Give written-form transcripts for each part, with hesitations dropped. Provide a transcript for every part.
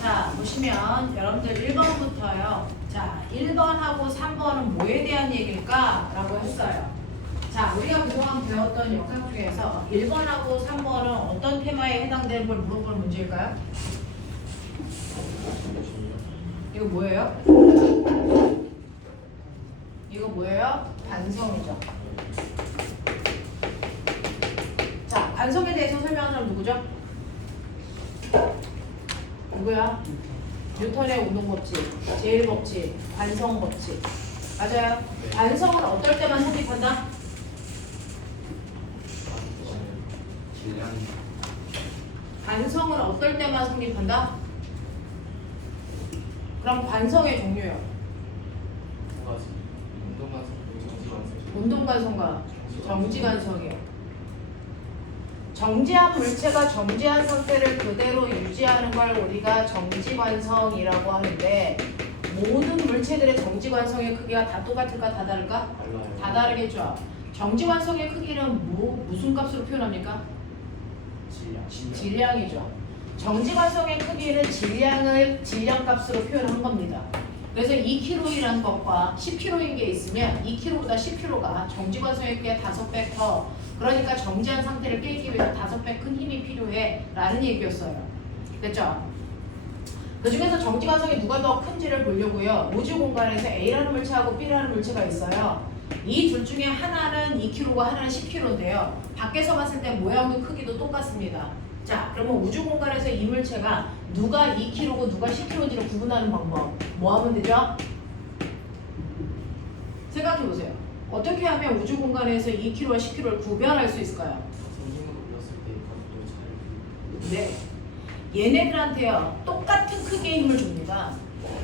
자, 보시면 여러분들 1번부터요. 자, 1번하고 3번은 뭐에 대한 얘기일까? 라고 했어요. 자, 우리가 그동안 배웠던 역학 중에서 1번하고 3번은 어떤 테마에 해당되는 걸 물어보는 문제일까요? 이거 뭐예요? 이거 뭐예요? 관성이죠. 자, 관성에 대해서 설명하는 사람 누구죠? 누구야? 뉴턴의 운동법칙, 제일법칙, 관성법칙. 맞아요? 관성은 어떨 때만 성립한다? 관성은 어떨 때만 성립한다? 그럼 관성의 종류요. 운동관성과 정지관성이요. 정지한 물체가 정지한 상태를 그대로 유지하는 걸 우리가 정지관성이라고 하는데, 모든 물체들의 정지관성의 크기가 다 똑같을까? 다 다를까? 달라요. 다 다르겠죠. 정지관성의 크기는 무슨 값으로 표현합니까? 질량이죠. 정지관성의 크기는 질량값으로 표현한 겁니다. 그래서 2kg이라는 것과 10kg인 게 있으면 2kg보다 10kg가 정지관성의 크기가 5배 커. 그러니까 정지한 상태를 깨기 위해서 5배 큰 힘이 필요해 라는 얘기였어요. 됐죠? 그 중에서 정지관성이 누가 더 큰지를 보려고요. 우주 공간에서 A라는 물체하고 B라는 물체가 있어요. 이 둘 중에 하나는 2kg고 하나는 10kg인데요. 밖에서 봤을 때 모양도 크기도 똑같습니다. 자, 그러면 우주 공간에서 이 물체가 누가 2kg고 누가 10kg인지를 구분하는 방법 뭐 하면 되죠? 생각해 보세요. 어떻게 하면 우주 공간에서 2kg와 10kg를 구별할 수 있을까요? 네. 얘네들한테요, 똑같은 크기의 힘을 줍니다.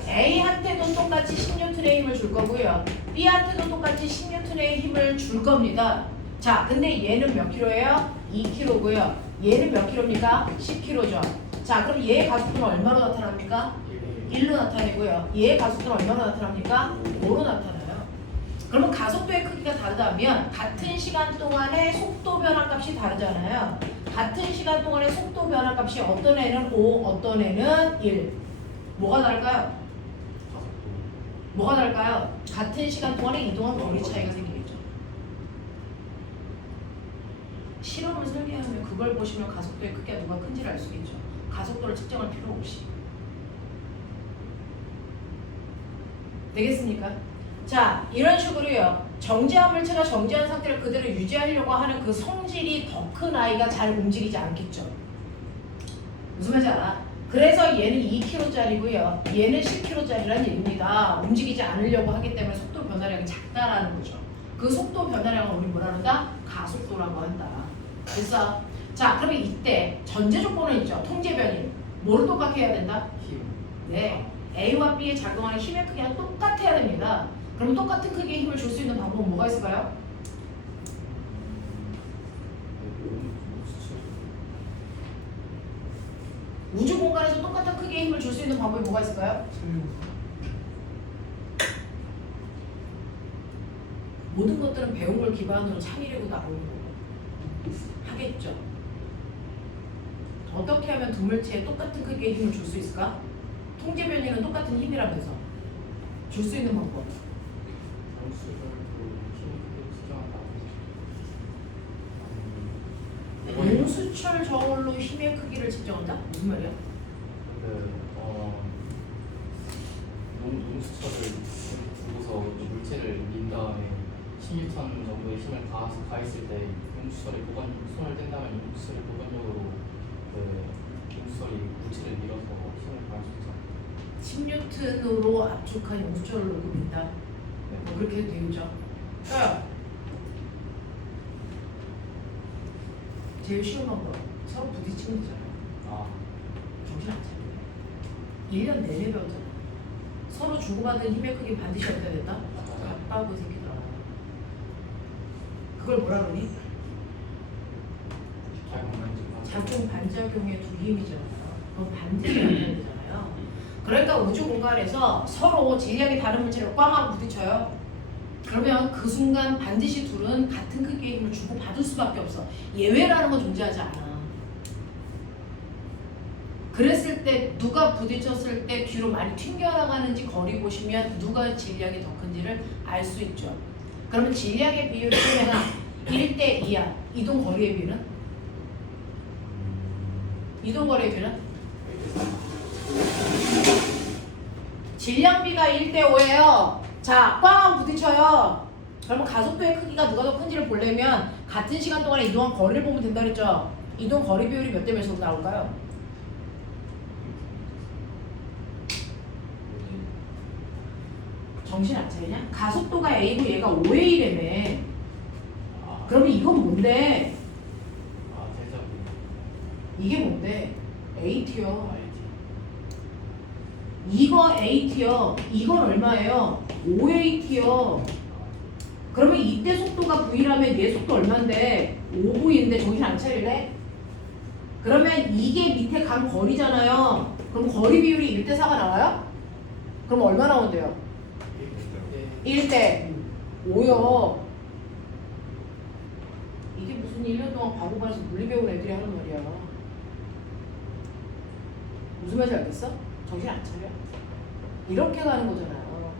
A한테도 똑같이 10N의 힘을 줄 거고요. B한테도 똑같이 10N의 힘을 줄 겁니다. 자, 근데 얘는 몇 킬로예요? 2kg고요. 얘는 몇 킬로입니까? 10kg죠. 자, 그럼 얘의 가속도는 얼마로 나타납니까? 1로 나타내고요. 얘의 가속도는 얼마로 나타납니까? 5로 나타나요. 그러면 가속도의 크기가 다르다면 같은 시간 동안의 속도 변화값이 다르잖아요. 같은 시간 동안의 속도 변화값이 어떤 애는 5, 어떤 애는 1. 뭐가 다를까요? 뭐가 다를까요? 같은 시간 동안에 이동한 거리 차이가 생기겠죠. 실험을 설계하면 그걸 보시면 가속도의 크기가 누가 큰지를 알 수 있죠. 가속도를 측정할 필요 없이. 되겠습니까? 자, 이런 식으로요. 정지한 물체가 정지한 상태를 그대로 유지하려고 하는 그 성질이 더 큰 아이가 잘 움직이지 않겠죠. 무슨 말인지 알아? 그래서 얘는 2kg짜리고요. 얘는 10kg짜리라는 얘기입니다. 움직이지 않으려고 하기 때문에 속도 변화량이 작다라는 거죠. 그 속도 변화량을 우리 뭐라 한다? 가속도라고 한다. 됐어? 자, 그러면 이때 전제 조건은 있죠. 통제 변이. 뭐를 똑같게 해야 된다? 네. A와 B의 작용하는 힘의 크기가 똑같아야 됩니다. 그럼 똑같은 크기의 힘을 줄 수 있는 방법은 뭐가 있을까요? 우주 공간에서 똑같은 크기의 힘을 줄 수 있는 방법이 뭐가 있을까요? 모든 것들은 배운 걸 기반으로 창의력으로 나오는 거고 하겠죠. 어떻게 하면 두 물체에 똑같은 크기의 힘을 줄 수 있을까? 통제 변이는 똑같은 힘이라면서 줄 수 있는 방법. 용수철 저울로 힘의 크기를 측정한다? 무슨 말이야? 농수철을 두고서 물체를 민 다음에 16톤 정도의 힘을 가했을 때 용수철의 손을 뗀 다음에 용수철의 보관용으로 용수철이 물체를 밀어서 힘을 가할 수 있잖아요. 16톤으로 압축한 용수철을 놓고 민다. 네. 그렇게 해도 되겠죠. 제일 쉬운 방법. 서로 부딪히면 되잖아요. 정신 안 차리네. 1년 내내 배웠잖아. 서로 주고받은 힘의 크기 반드시 어떻게 된다? 같다고 새끼들아. 그걸 뭐라 그러니? 작용 반작용의 두 힘이잖아요. 그건 반드시 안 되잖아요. 그러니까 우주 공간에서 서로 질량이 다른 물체를 꽝 하고 부딪혀요. 그러면 그 순간 반드시 둘은 같은 크기의 힘을 주고 받을 수밖에 없어. 예외라는 건 존재하지 않아. 그랬을 때 누가 부딪혔을 때 뒤로 많이 튕겨나가는지 거리 보시면 누가 질량이 더 큰지를 알 수 있죠. 그러면 질량의 비율이 얼마나 1대 2야. 이동 거리의 비는? 이동 거리의 비는? 질량비가 1대 5예요. 자, 꽝 부딪혀요. 그러면 가속도의 크기가 누가 더 큰지를 보려면 같은 시간 동안에 이동한 거리를 보면 된다 그랬죠. 이동 거리 비율이 몇 대 몇으로 나올까요? 정신 안 차리냐? 가속도가 A고 얘가 5A라며. 그러면 이건 뭔데? 대자뷰. 이게 뭔데? AT요. IT. 이거 AT요. 이건 얼마예요? 5AT요. 그러면 이때 속도가 V라면 얘 속도 얼만데? 5V인데 정신 안 차릴래? 그러면 이게 밑에 간 거리잖아요. 그럼 거리 비율이 1대 4가 나와요? 그럼 얼마 나온대요? 1대 5요. 이게 무슨 1년 동안 바보반에서 물리 배운 애들이 하는 말이야. 무슨 말인지 알겠어? 정신 안 차려? 이렇게 가는 거잖아요.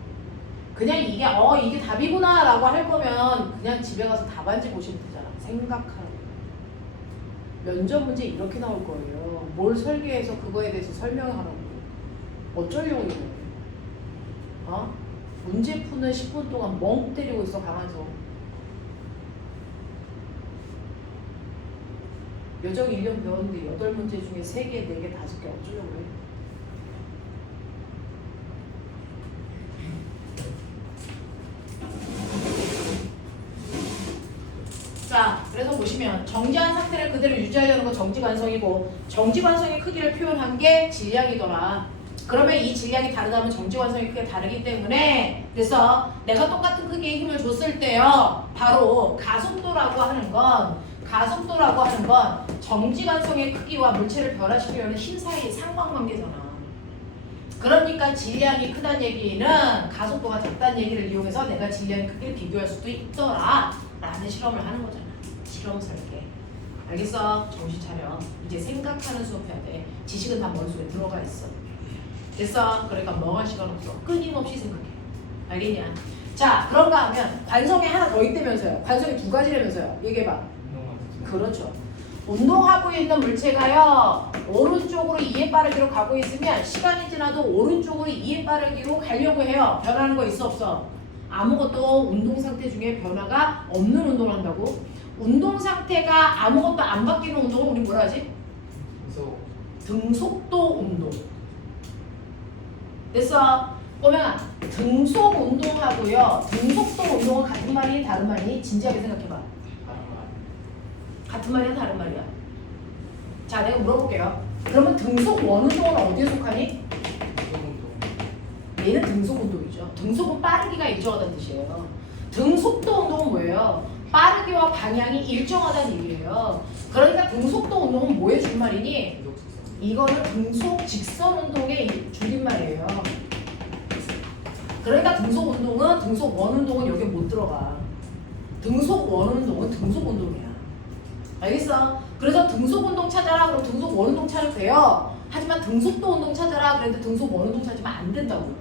그냥 이게 답이구나 라고 할 거면 그냥 집에 가서 답안지 보시면 되잖아. 생각하라고. 면접 문제 이렇게 나올 거예요. 뭘 설계해서 그거에 대해서 설명하라고. 어쩌려고 이래. 문제 푸는 10분 동안 멍 때리고 있어. 강한서. 여정 1년 배웠는데 8문제 중에 3개, 4개, 5개 어쩌려고 그래. 자, 그래서 보시면 정지한 상태를 그대로 유지하려는 건 정지관성이고 정지관성의 크기를 표현한 게 질량이더라. 그러면 이 질량이 다르다면 정지관성의 크기가 다르기 때문에 그래서 내가 똑같은 크기의 힘을 줬을 때요. 바로 가속도라고 하는 건 정지관성의 크기와 물체를 변화시키려는 힘 사이의 상관관계잖아. 그러니까 질량이 크다는 얘기는 가속도가 작다는 얘기를 이용해서 내가 질량의 크기를 비교할 수도 있더라 라는 실험을 하는 거잖아. 실험 설계. 알겠어? 정신 차려. 이제 생각하는 수업 해야 돼. 지식은 다 머릿속에 들어가 있어. 됐어? 그러니까 멍할 시간 없어. 끊임없이 생각해. 알겠냐? 자, 그런가 하면 관성이 하나 더 있다면서요. 관성이 2가지라면서요. 얘기해봐. 그렇죠. 운동하고 있는 물체가요. 오른쪽으로 2의 빠르기로 가고 있으면 시간이 지나도 오른쪽으로 2의 빠르기로 가려고 해요. 변하는 거 있어 없어? 아무것도 운동 상태 중에 변화가 없는 운동을 한다고? 운동 상태가 아무것도 안 바뀌는 운동을 우리 뭐라 하지? 등속도 운동. 됐어? 보면 등속 운동하고요. 등속도 운동은 같은 말이니 다른 말이니? 진지하게 생각해봐. 같은 말이야 다른 말이야? 자, 내가 물어볼게요. 그러면 등속 원운동은 어디에 속하니? 얘는 등속 운동이죠. 등속은 빠르기가 일정하다는 뜻이에요. 등속도 운동은 뭐예요? 빠르기와 방향이 일정하다는 얘기예요. 그러니까 등속도 운동은 뭐의 줄말이니? 이거는 등속 직선 운동의 줄임말이에요. 그러니까 등속 운동은 등속 원 운동은 여기 못 들어가. 등속 원 운동은 등속 운동이야. 알겠어? 그래서 등속 운동 찾아라. 그럼 등속 원 운동 찾아도 돼요. 하지만 등속도 운동 찾아라. 그런데 등속 원 운동 찾으면 안 된다고.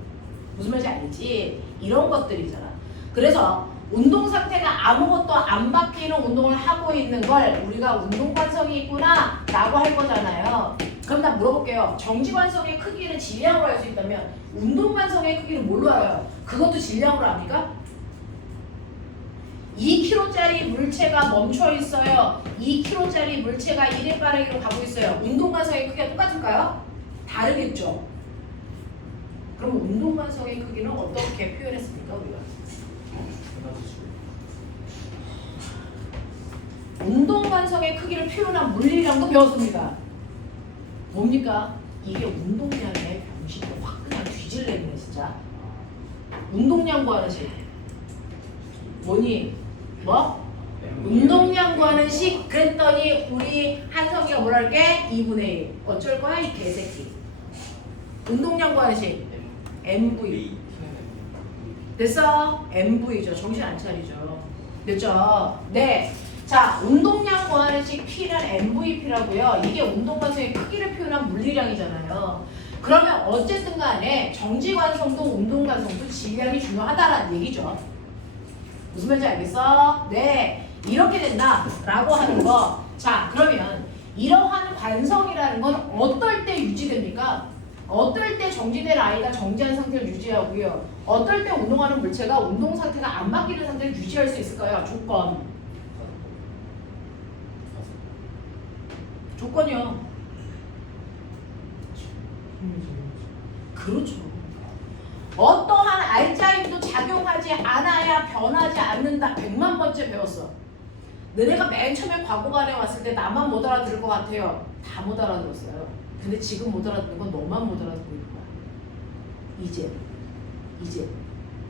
무슨 말인지 알지? 이런 것들이잖아. 그래서 운동 상태가 아무것도 안 바뀌는 운동을 하고 있는 걸 우리가 운동관성이 있구나 라고 할 거잖아요. 그럼 나 물어볼게요. 정지관성의 크기는 질량으로 알 수 있다면 운동관성의 크기는 뭘로 알아요? 그것도 질량으로 압니까? 2kg짜리 물체가 멈춰 있어요. 2kg짜리 물체가 1의 빠르기로 가고 있어요. 운동관성의 크기가 똑같을까요? 다르겠죠. 그럼 운동관성의 크기는 어떻게 표현했습니까 우리가? 운동관성의 크기를 표현한 물리량도 배웠습니다. 뭡니까? 이게 운동량의 병식이 확 그냥 뒤질래네 진짜. 운동량 구하는 식 뭐니? 뭐? 운동량 구하는 식 그랬더니 우리 한성이가 뭐라 할게? 2분의 1 어쩔 거야 이 개새끼. 운동량 구하는 식 MV 됐어? MV죠. 정신 안 차리죠. 됐죠? 네. 자, 운동량 구하는 식 P는 MVP라고요. 이게 운동관성의 크기를 표현한 물리량이잖아요. 그러면 어쨌든 간에 정지관성도 운동관성도 질량이 중요하다라는 얘기죠. 무슨 말인지 알겠어? 네. 이렇게 된다라고 하는 거. 자, 그러면 이러한 관성이라는 건 어떨 때 유지됩니까? 어떨 때 정지된 아이가 정지한 상태를 유지하고요. 어떨 때 운동하는 물체가 운동 상태가 안 바뀌는 상태를 유지할 수 있을까요? 조건이요. 그렇죠. 어떠한 알짜임도 작용하지 않아야 변하지 않는다. 100만 번째 배웠어. 너네가 맨 처음에 과거반에 왔을 때 나만 못 알아들을 것 같아요. 다 못 알아들었어요. 근데 지금 못 알아듣는 건 너만 못 알아듣고 있는 거야. 이제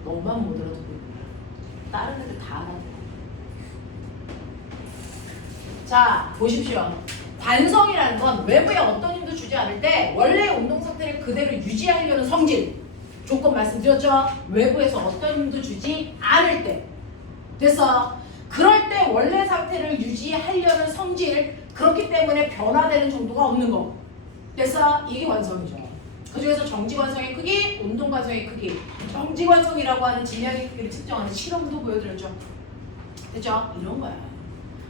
너만 못 알아듣고 있는 거야. 다른 애들 다 알아들어. 자, 보십시오. 관성이라는 건 외부에 어떤 힘도 주지 않을 때 원래 운동 상태를 그대로 유지하려는 성질. 조건 말씀드렸죠? 외부에서 어떤 힘도 주지 않을 때. 됐어? 그럴 때 원래 상태를 유지하려는 성질. 그렇기 때문에 변화되는 정도가 없는 거. 됐어? 이게 관성이죠. 그 중에서 정지관성의 크기, 운동관성의 크기. 정지관성이라고 하는 질량의 크기를 측정하는 실험도 보여드렸죠. 됐죠? 이런 거야.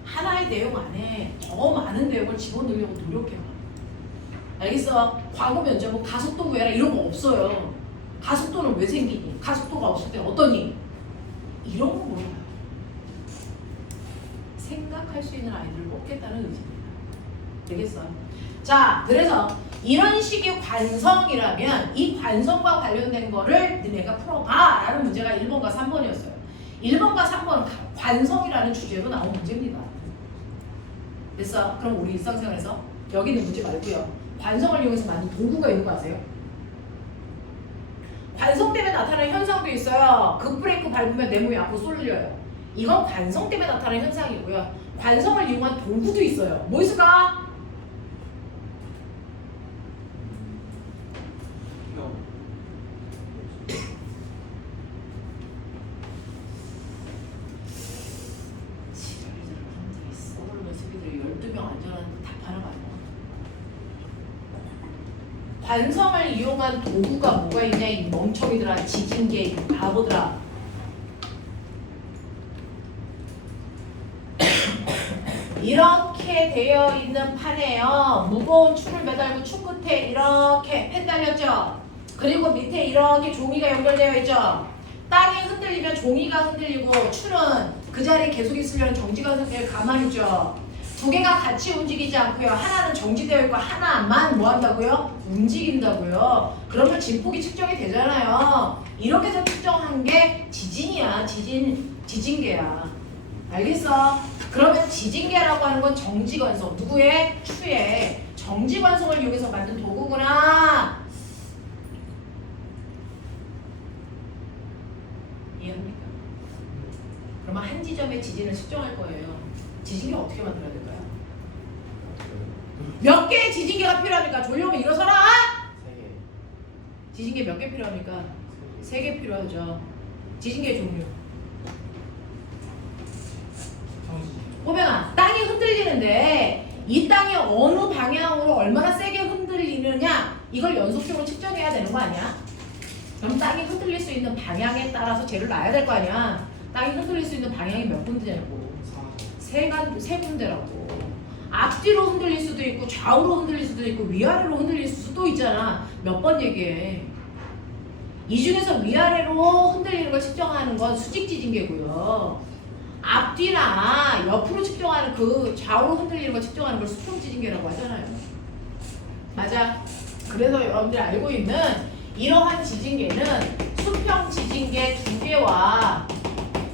하나의 내용 안에 더 많은 내용을 집어넣으려고 노력해봐. 알겠어? 과거 면접은 가속도 구해라 이런 거 없어요. 가속도는 왜 생기니? 가속도가 없을 때 어떠니? 이런 거 몰라요. 생각할 수 있는 아이들을 뽑겠다는 의지입니다. 되겠어? 자, 그래서 이런 식의 관성이라면 이 관성과 관련된 거를 너네가 풀어봐 라는 문제가 1번과 3번이었어요. 1번과 3번은 관성이라는 주제로 나온 문제입니다. 됐어? 그럼 우리 일상생활에서 여기 있는 문제 말고요. 관성을 이용해서 만든 도구가 있는 거 아세요? 관성 때문에 나타나는 현상도 있어요. 급브레이크 밟으면 내 몸이 앞으로 쏠려요. 이건 관성 때문에 나타나는 현상이고요. 관성을 이용한 도구도 있어요. 뭐 있을까? 관성을 이용한 도구가 뭐가 있냐 이 멍청이들아. 지진계 이 바보들아. 이렇게 되어 있는 판에요. 무거운 축을 매달고 축 끝에 이렇게 펜 달렸죠. 그리고 밑에 이렇게 종이가 연결되어 있죠. 땅이 흔들리면 종이가 흔들리고 추는 그 자리에 계속 있으려는 정지관성을 가만히 있죠. 두 개가 같이 움직이지 않고요. 하나는 정지되어 있고 하나만 뭐 한다고요? 움직인다고요. 그러면 진폭이 측정이 되잖아요. 이렇게 해서 측정한 게 지진이야. 지진계야. 알겠어? 그러면 지진계라고 하는 건 정지관성. 누구의? 추의 정지관성을 이용해서 만든 도구구나. 이해합니까? 그러면 한 지점의 지진을 측정할 거예요. 지진계 어떻게 만들어야 될까요? 몇 개의 지진계가 필요합니까? 조용히 일어서라! 3개. 지진계 몇 개 필요합니까? 3개 필요하죠. 지진계 종류. 호명아, 땅이 흔들리는데 이 땅이 어느 방향으로 얼마나 세게 흔들리느냐 이걸 연속적으로 측정해야 되는 거 아니야? 그럼 땅이 흔들릴 수 있는 방향에 따라서 쟤를 놔야 될 거 아니야? 땅이 흔들릴 수 있는 방향이 몇 군데냐고. 세 군데라고. 앞뒤로 흔들릴 수도 있고 좌우로 흔들릴 수도 있고 위아래로 흔들릴 수도 있잖아. 몇 번 얘기해. 이 중에서 위아래로 흔들리는 걸 측정하는 건 수직지진계고요. 앞뒤나 옆으로 측정하는 그 좌우로 흔들리는 걸 측정하는 걸 수평지진계라고 하잖아요. 맞아. 그래서 여러분들이 알고 있는 이러한 지진계는 수평지진계 2개와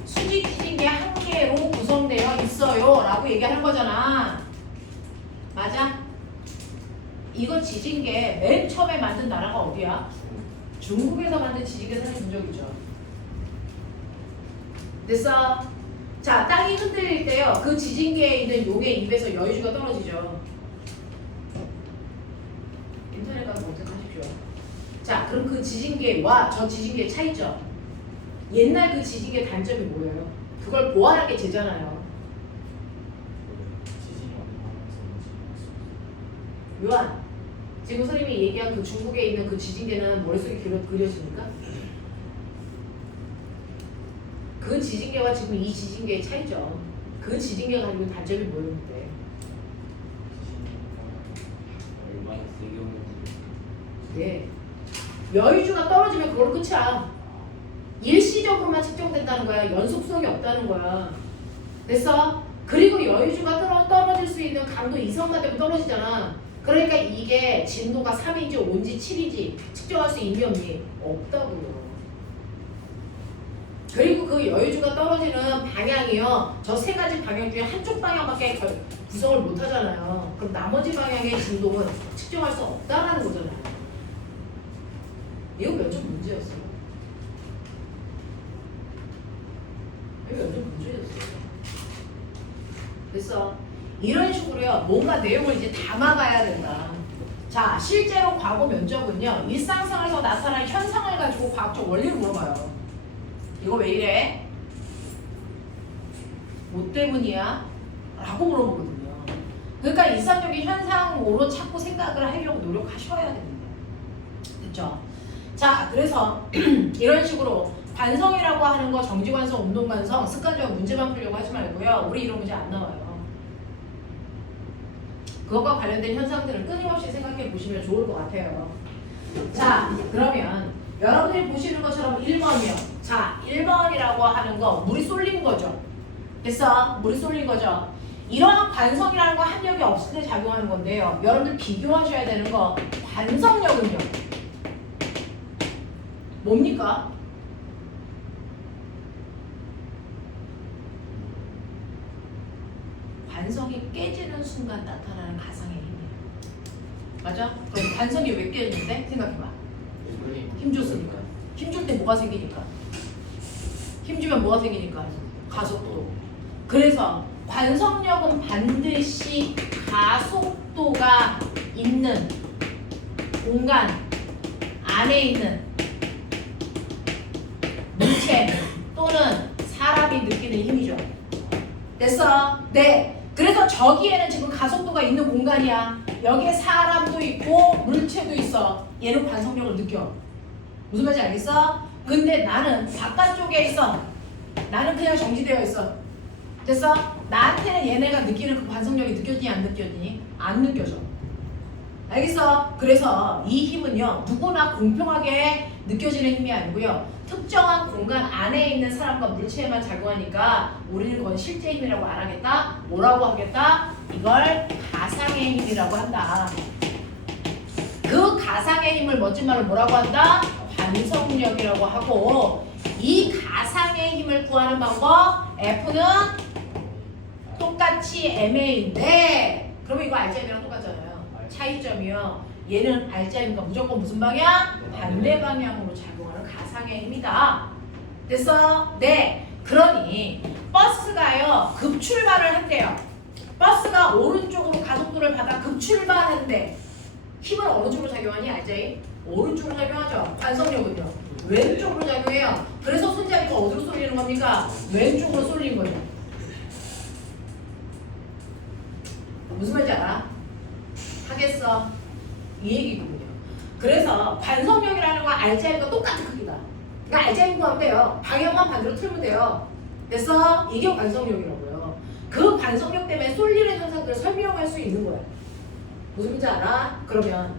수직지진계 1개로 구성되어 있어요 라고 얘기하는 거잖아. 맞아? 이거 지진계 맨 처음에 만든 나라가 어디야? 중국에서 만든 지진계 사실 본 적 있죠. 됐어? 자, 땅이 흔들릴 때요. 그 지진계에 있는 용의 입에서 여유주가 떨어지죠. 인터넷 가서 검색하십시오. 자, 그럼 그 지진계와 저 지진계의 차이점. 옛날 그 지진계 단점이 뭐예요? 그걸 보완할 게 쟤잖아요. 요한, 지금 선생님이 얘기한 그 중국에 있는 그 지진계는 머릿속에 그려집니까? 그 지진계와 지금 이 지진계의 차이죠. 그 지진계가 가지고 있는 단점이 뭐였는데? 얼마나 세게 오는지. 네. 여유주가 떨어지면 그걸로 끝이야. 일시적으로만 측정된다는 거야. 연속성이 없다는 거야. 됐어? 그리고 여유주가 떨어질 수 있는 강도 이성만 되면 떨어지잖아. 그러니까 이게 진도가 3인지 5인지 7인지 측정할 수 있니 없니? 없다고요. 그리고 그 여유주가 떨어지는 방향이요. 저 세 가지 방향 중에 한쪽 방향밖에 구성을 못 하잖아요. 그럼 나머지 방향의 진동은 측정할 수 없다라는 거잖아요. 이거 면접 문제였어요. 이거 면접 문제였어요. 됐어. 이런 식으로요. 뭔가 내용을 이제 담아가야 된다. 자, 실제로 과거 면접은요. 일상생활에서 나타나는 현상을 가지고 과학적 원리를 물어봐요. 이거 왜 이래? 뭐 때문이야? 라고 물어보거든요. 그러니까 일상적인 현상으로 자꾸 생각을 하려고 노력하셔야 됩니다. 됐죠? 자, 그래서 이런 식으로 관성이라고 하는 거 정지관성, 운동관성, 습관적으로 문제만 풀려고 하지 말고요. 우리 이런 문제 안 나와요. 그것과 관련된 현상들을 끊임없이 생각해 보시면 좋을 것 같아요. 자, 그러면 여러분들이 보시는 것처럼 1번이요. 자, 1번이라고 하는 거 물이 쏠린 거죠. 됐어? 물이 쏠린 거죠. 이러한 관성이라는 거 합력이 없을 때 작용하는 건데요. 여러분들 비교하셔야 되는 거 관성력은요. 뭡니까? 관성이 깨지는 순간 나타나는 가상의 힘이에요. 맞아? 그럼 관성이 왜 깨지는데? 생각해봐. 힘 줬으니까. 힘 줄 때 뭐가 생기니까? 힘 주면 뭐가 생기니까? 가속도. 그래서 관성력은 반드시 가속도가 있는 공간 안에 있는 물체 또는 사람이 느끼는 힘이죠. 됐어? 네. 그래서 저기에는 지금 가속도가 있는 공간이야. 여기에 사람도 있고 물체도 있어. 얘는 관성력을 느껴. 무슨 말인지 알겠어? 근데 나는 바깥쪽에 있어. 나는 그냥 정지되어 있어. 됐어? 나한테는 얘네가 느끼는 그 관성력이 느껴지니 안 느껴지니? 안 느껴져. 알겠어? 그래서 이 힘은요. 누구나 공평하게 느껴지는 힘이 아니고요. 특정한 공간 안에 있는 사람과 물체에만 작용하니까 우리는 그건 실제 힘이라고 안 하겠다. 뭐라고 하겠다? 이걸 가상의 힘이라고 한다. 그 가상의 힘을 멋진 말로 뭐라고 한다? 관성력이라고 하고 이 가상의 힘을 구하는 방법 F는 똑같이 MA인데 그러면 이거 알짜임이랑 똑같잖아요. 차이점이요. 얘는 알짜임이니까 무조건 무슨 방향? 반대 방향으로 작용하는 가상의 힘이다. 됐어? 네. 그러니 버스가요 급출발을 한대요. 버스가 오른쪽으로 가속도를 받아 급출발하는데 힘은 어느 쪽으로 작용하니 알짜임? 오른쪽으로 작용하죠. 관성력은요 왼쪽으로 작용해요. 그래서 손잡이가 어디로 쏠리는 겁니까? 왼쪽으로 쏠리는 거죠. 무슨 말인지 알아? 하겠어. 이 얘기거든요. 그래서 관성력이라는 건 알짜임과 똑같은 크기다. 그러니까 알짜임 구하면 돼요. 방향만 반대로 틀면 돼요. 됐어? 이게 관성력이라고요. 그 관성력 때문에 쏠리는 현상들을 설명할 수 있는 거야. 무슨 말인지 알아? 그러면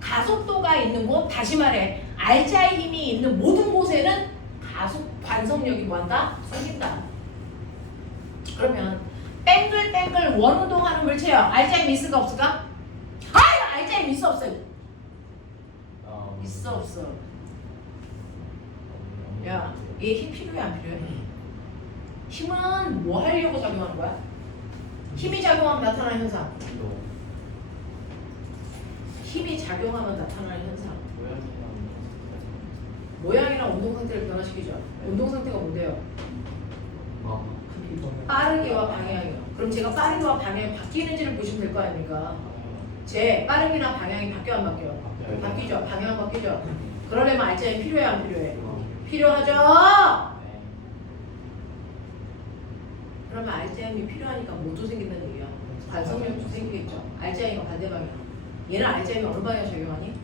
가속도가 있는 곳, 다시 말해 알짜의 힘이 있는 모든 곳에는 관성력이 뭐한다? 생긴다. 그러면 뱅글뱅글 원운동하는 물체요. 알짜임 있을까 없을까? 알짜임 있어 없어? 있어 없어? 야, 얘 힘 필요해 안 필요해? 힘은 뭐 하려고 작용하는 거야? 힘이 작용하면 나타나는 현상. 힘이 작용하면 나타나는 현상. 모양이나 운동 상태를 변화시키죠. 운동 상태가 뭔데요? 빠르기와 방향이요. 그럼 제가 빠르기와 방향이 바뀌는지를 보시면 될 거 아닙니까? 제 빠르기나 방향이 바뀌어 안 바뀌어? 바뀌죠. 방향 바뀌죠. 그러려면 알짜임 필요해 안 필요해? 필요하죠. 그러면 알짜임이 필요하니까 뭐도 생긴다는 얘기야. 관성력도 생기겠죠. 알짜임과 반대 방향. 얘는 알짜임이 어느 방향 적용하니?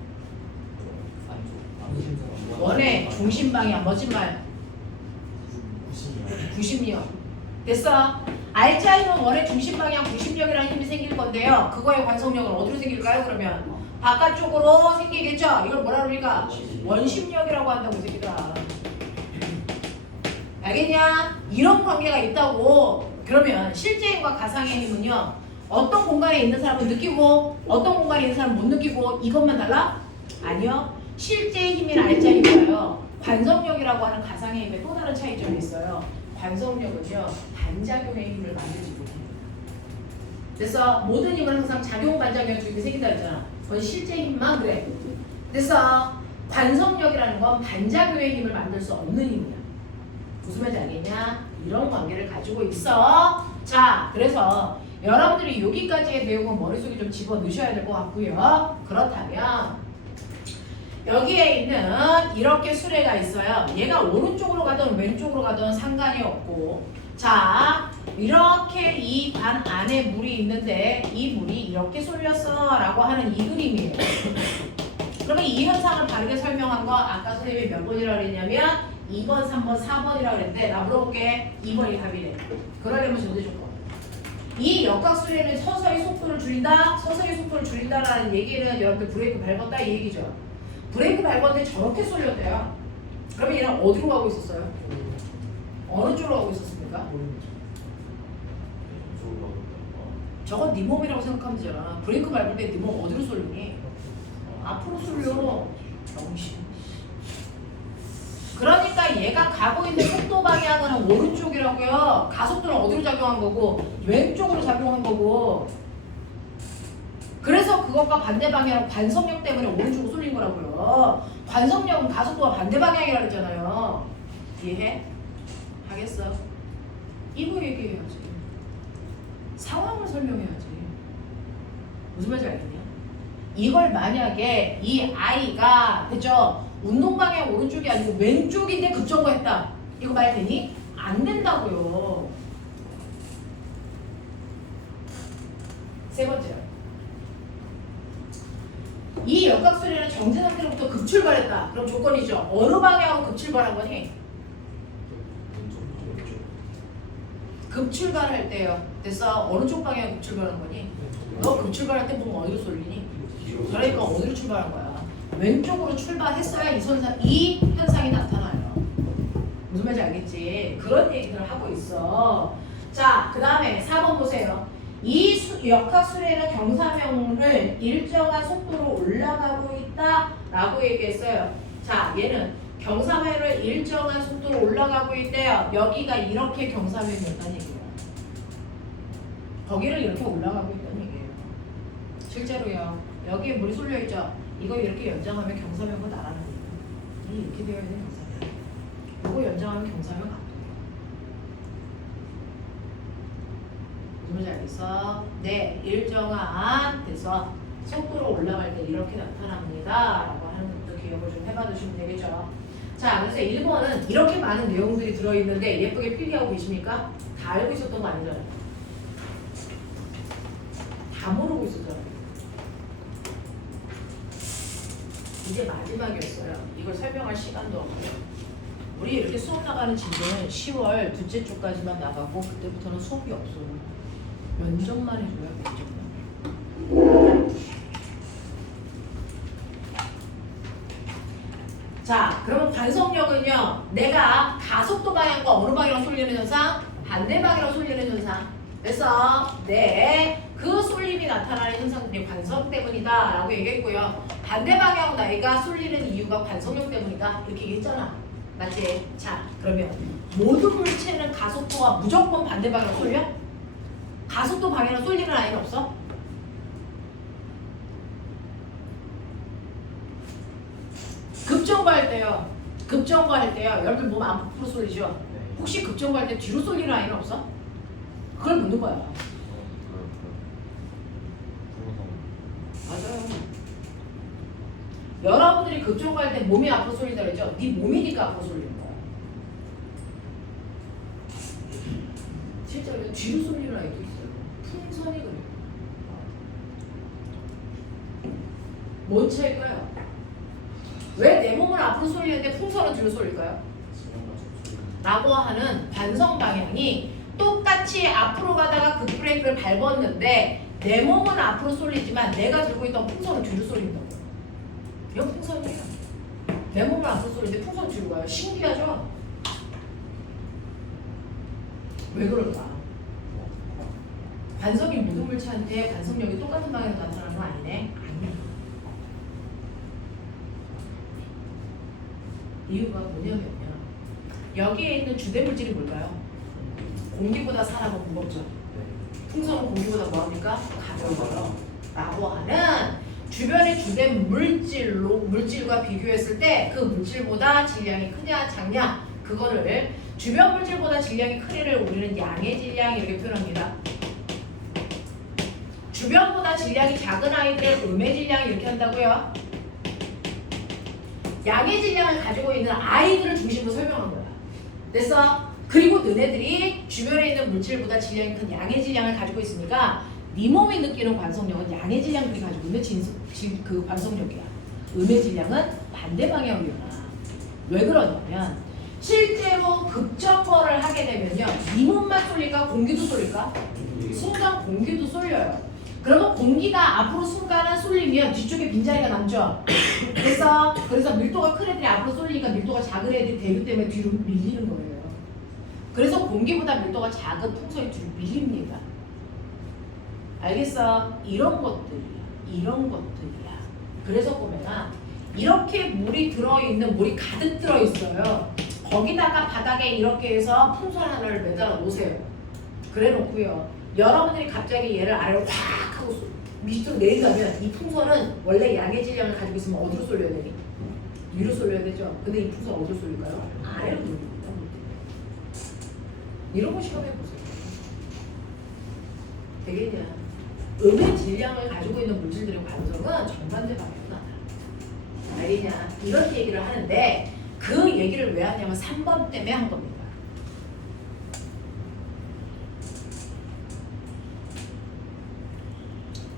안쪽. 원의 중심 방향 뭐지 말? 90이요. 90력. 됐어? 알짜임은 원의 중심 방향 90력이라는 힘이 생길 건데요. 그거의 관성력은 어디로 생길까요? 그러면 바깥쪽으로 생기겠죠? 이걸 뭐라 그럽니까? 원심력이라고 한다고 이 새끼들아. 알겠냐? 이런 관계가 있다고. 그러면 실제 힘과 가상의 힘은요, 어떤 공간에 있는 사람은 느끼고 어떤 공간에 있는 사람은 못 느끼고 이것만 달라? 아니요. 실제 힘이나 알짜 힘이요, 관성력이라고 하는 가상의 힘에 또 다른 차이점이 있어요. 관성력은요, 반작용의 힘을 만들지 못해요. 그래서 모든 힘은 항상 작용 반작용 중에 생긴다 했잖아. 그건 실제 힘만 그래. 그래서 관성력이라는 건 반작용의 힘을 만들 수 없는 힘이야. 무슨 말인지 알겠냐? 이런 관계를 가지고 있어. 자, 그래서 여러분들이 여기까지의 내용은 머릿속에 좀 집어넣으셔야 될 것 같고요. 그렇다면 여기에 있는 이렇게 수레가 있어요. 얘가 오른쪽으로 가든 왼쪽으로 가든 상관이 없고, 자, 이렇게 이 반 안에 물이 있는데 이 물이 이렇게 쏠렸어 라고 하는 이 그림이에요. 그러면 이 현상을 바르게 설명한 거 아까 선생님이 몇 번이라고 그랬냐면 2번, 3번, 4번이라고 그랬는데 나 물어볼게. 2번이 답이래. 그러려면 전제 조건. 이 역각수레는 서서히 속도를 줄인다. 서서히 속도를 줄인다라는 얘기는 여러분들 브레이크 밟았다 이 얘기죠. 브레이크 밟았는데 저렇게 쏠렸대요. 그러면 얘는 어디로 가고 있었어요? 어느 쪽으로 가고 있었습니까? 저건 네 몸이라고 생각하면 되잖아. 브레이크 밟을 때 네 몸 어디로 쏠리니? 앞으로 쏠려. 정신. 그러니까 얘가 가고 있는 속도 방향은 오른쪽이라고요. 가속도는 어디로 작용한 거고 왼쪽으로 작용한 거고. 그래서 그것과 반대 방향은 관성력 때문에 오른쪽으로 쏠린 거라고요. 관성력은 가속도와 반대 방향이라고 했잖아요. 이해해? 하겠어? 이거 얘기해야지. 상황을 설명해야지. 무슨 말인지 알겠냐? 이걸 만약에 이 아이가, 그죠? 운동 방향 오른쪽이 아니고 왼쪽인데 급정거했다. 이거 말 되니? 안 된다고요. 세 번째요. 이 역각수레는 정지 상태로부터 급출발했다. 그럼 조건이죠. 어느 방향으로 급출발한 거니? 급출발할 때요. 됐어. 어느 쪽 방향으로 급출발한 거니? 너 급출발할 때 몸 어디로 쏠리니? 그러니까 어디로 출발한 거야? 왼쪽으로 출발했어야 이 현상이 나타나요. 무슨 말인지 알겠지? 그런 얘기들을 하고 있어. 자, 그 다음에 4번 보세요. 이 역학수레는 경사면을 일정한 속도로 올라가고 있다 라고 얘기했어요. 자, 얘는 경사면을 일정한 속도로 올라가고 있대요. 여기가 이렇게 경사면이었다는 얘기예요. 거기를 이렇게 올라가고 있다는 얘기예요. 실제로요. 여기에 물이 쏠려있죠. 이거 이렇게 연장하면 경사면과 나라는 거예요. 이렇게 되어 있는 경사면. 이거 연장하면 경사면 각도예요. 무슨 말인지 알겠어? 네, 일정한 돼서 속도로 올라갈 때 이렇게 나타납니다. 라고 하는 것도 기억을 좀 해봐 주시면 되겠죠. 자, 그래서 1번은 이렇게 많은 내용들이 들어있는데 예쁘게 필기하고 계십니까? 다 알고 있었던 거 아니잖아요. 다 모르고 있었잖아요. 이제 마지막이었어요. 이걸 설명할 시간도 없고요. 우리 이렇게 수업 나가는 진도는 10월 둘째 주까지만 나가고 그때부터는 수업이 없어요. 면접만 해줘요. 면접만. 자, 그러면 관성력은요. 내가 가속도 방향과 어느 방향으로 쏠리는 현상? 반대 방향으로 쏠리는 현상. 그래서 그 쏠림이 나타나는 현상들이 관성 때문이다 라고 얘기했고요. 반대 방향으로 나이가 쏠리는 이유가 관성력 때문이다 이렇게 얘기했잖아. 맞지? 자, 그러면 모든 물체는 가속도가 무조건 반대 방향으로 쏠려? 가속도 방향으로 쏠리는 아이는 없어? 급정거할 때요. 여러분들 몸 앞으로 쏠리죠? 혹시 급정거할 때 뒤로 쏠리는 아이는 없어? 그걸 묻는 거야. 맞아요. 여러분들이 급정거할 때 몸이 앞으로 쏠린다 그랬죠? 네 몸이니까 앞으로 쏠리는 거야. 실제로 뒤로 쏠리는 아이도 있어요. 풍선이 그래요. 뭔 차일까요? 왜 내 몸을 앞으로 쏠리는데 풍선은 뒤로 쏠릴까요? 라고 하는 관성 방향이 똑같이 앞으로 가다가 급브레이크를 밟았는데 내 몸은 앞으로 쏠리지만 내가 들고 있던 풍선은 뒤로 쏠린다고요. 이건 풍선이에요. 내 몸을 앞으로 쏠리는데 풍선 뒤로 가요. 신기하죠? 왜 그럴까? 관성이 모든 물체한테 관성력이 똑같은 방향으로 나타나는 건 아니네? 아니야. 이유가 뭐냐면요. 여기에 있는 주된 물질이 뭘까요? 공기보다 사람은 무겁죠. 풍선은 공기보다 뭐합니까? 가벼워요. 라고 하는 주변의 주된 물질과 비교했을 때 그 물질보다 질량이 크냐 작냐 그거를 주변 물질보다 질량이 크기를 우리는 양의 질량 이렇게 표현합니다. 주변보다 질량이 작은 아이들의 음의 질량 이렇게 한다고요. 양의 질량을 가지고 있는 아이들을 중심으로 설명한 거야. 됐어? 그리고 너네들이 주변에 있는 물질보다 질량이 큰 양의 질량을 가지고 있으니까 네 몸이 느끼는 관성력은 양의 질량들이 가지고 있는 그 관성력이야. 음의 질량은 반대 방향으로 일어나. 왜 그러냐면 실제로 급정거를 하게 되면요. 네 몸만 쏠릴까? 공기도 쏠릴까? 순간 공기도 쏠려요. 그러면 공기가 앞으로 순간은 쏠리면 뒤쪽에 빈자리가 남죠. 그래서 밀도가 큰 애들이 앞으로 쏠리니까 밀도가 작은 애들이 대류 때문에 뒤로 밀리는 거예요. 그래서 공기보다 밀도가 작은 풍선이 뒤로 밀립니다. 알겠어? 이런 것들이야. 그래서 보면은 이렇게 물이 가득 들어있어요. 거기다가 바닥에 이렇게 해서 풍선 하나를 매달아 놓으세요. 그래 놓고요. 여러분들이 갑자기 얘를 아래로 확 하고 밑으로 내린다면 이 풍선은 원래 양의 질량을 가지고 있으면 어디로 쏠려야 되니? 위로 쏠려야 되죠. 근데 이 풍선 어디로 쏠릴까요? 아래로 돌립니다. 이런 거 실험해보세요. 되겠냐? 음의 질량을 가지고 있는 물질들의 관성은 정반대 방향으로 나타납니다. 알겠냐? 이런 얘기를 하는데 그 얘기를 왜 하냐면 3번 때문에 한 겁니다.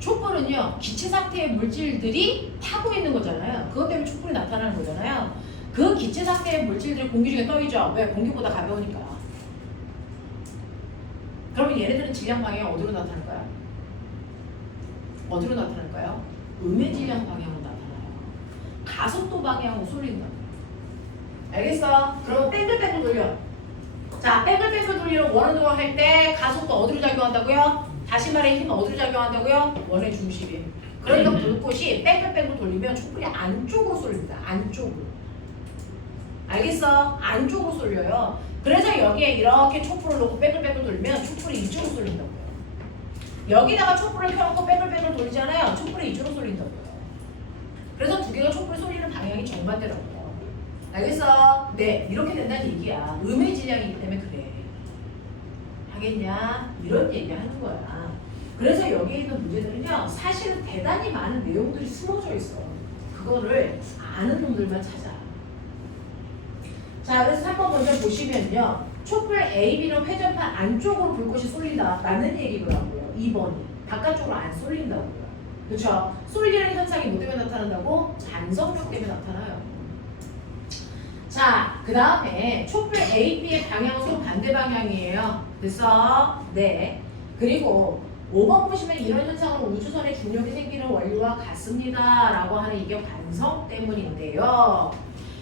촛불은요, 기체 상태의 물질들이 타고 있는 거잖아요. 그것 때문에 촛불이 나타나는 거잖아요. 그 기체 상태의 물질들이 공기 중에 떠있죠. 왜? 공기보다 가벼우니까. 그러면 얘네들은 질량 방향이 어디로 나타날까요? 어디로 나타날까요? 음의 질량 방향으로 나타나요. 가속도 방향으로 쏠린다. 알겠어? 그러면 뺑글뺑글 돌려. 자, 뺑글뺑글 돌리는 원으로 할 때 가속도 어디로 작용한다고요? 다시 말해 힘은 어디로 작용한다고요? 원의 중심이. 그러니까 불꽃이 뺑글뺑글 돌리면 촛불이 안쪽으로 쏠립니다. 안쪽으로. 알겠어? 안쪽으로 쏠려요. 그래서 여기에 이렇게 촛불을 놓고 뺑글뺑글 돌리면 촛불이 이쪽으로 쏠린다고요. 여기다가 촛불을 켜놓고 뺑글뺑글 돌리잖아요. 촛불이 이쪽으로 쏠린다고요. 그래서 두 개가 촛불 쏠리는 방향이 정반대라고요. 알겠어? 네, 이렇게 된다는 얘기야. 음의 질량이기 때문에 그래. 하겠냐? 이런 얘기 하는 거야. 그래서 여기에 있는 문제들은요, 사실은 대단히 많은 내용들이 숨어져 있어. 그거를 아는 놈들만 찾아. 자, 그래서 3번 먼저 보시면요. 촛불 A, B는 회전판 안쪽으로 불꽃이 쏠린다. 맞는 얘기더라고요. 2번이. 바깥쪽으로 안 쏠린다고요. 그렇죠? 쏠리는 현상이 뭐 때문에 나타난다고? 잔성력 때문에 나타나요. 자, 그 다음에 촛불 A, B의 방향은 서로 반대 방향이에요. 됐어? 네. 그리고 5번 보시면 이런 현상으로 우주선의 중력이 생기는 원리와 같습니다. 라고 하는 이게 관성 때문인데요.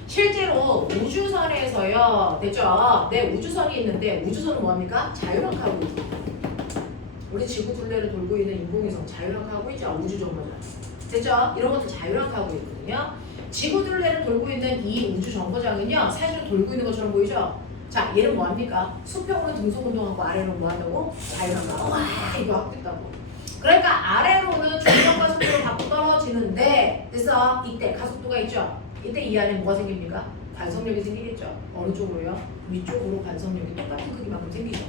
실제로 우주선에서요. 됐죠? 네, 우주선이 있는데 우주선은 뭐합니까? 자유낙하고 있죠. 우리 지구 둘레를 돌고 있는 인공위성 자유낙하고 있죠. 우주정거장. 됐죠? 이런 것도 자유낙하고 있거든요. 지구 둘레를 돌고 있는 이 우주정거장은요. 사실 돌고 있는 것처럼 보이죠? 자, 얘는 뭐합니까? 수평으로 등속운동하고 아래로 뭐한다고? 자유낙하. 와, 이거 하고 있다고. 그러니까 아래로는 중력과 속도를 받고 떨어지는데 됐어? 이때 가속도가 있죠? 이때 이 안에 뭐가 생깁니까? 관성력이 생기겠죠? 어느 쪽으로요? 위쪽으로 관성력이 똑같은 크기만큼 생기죠.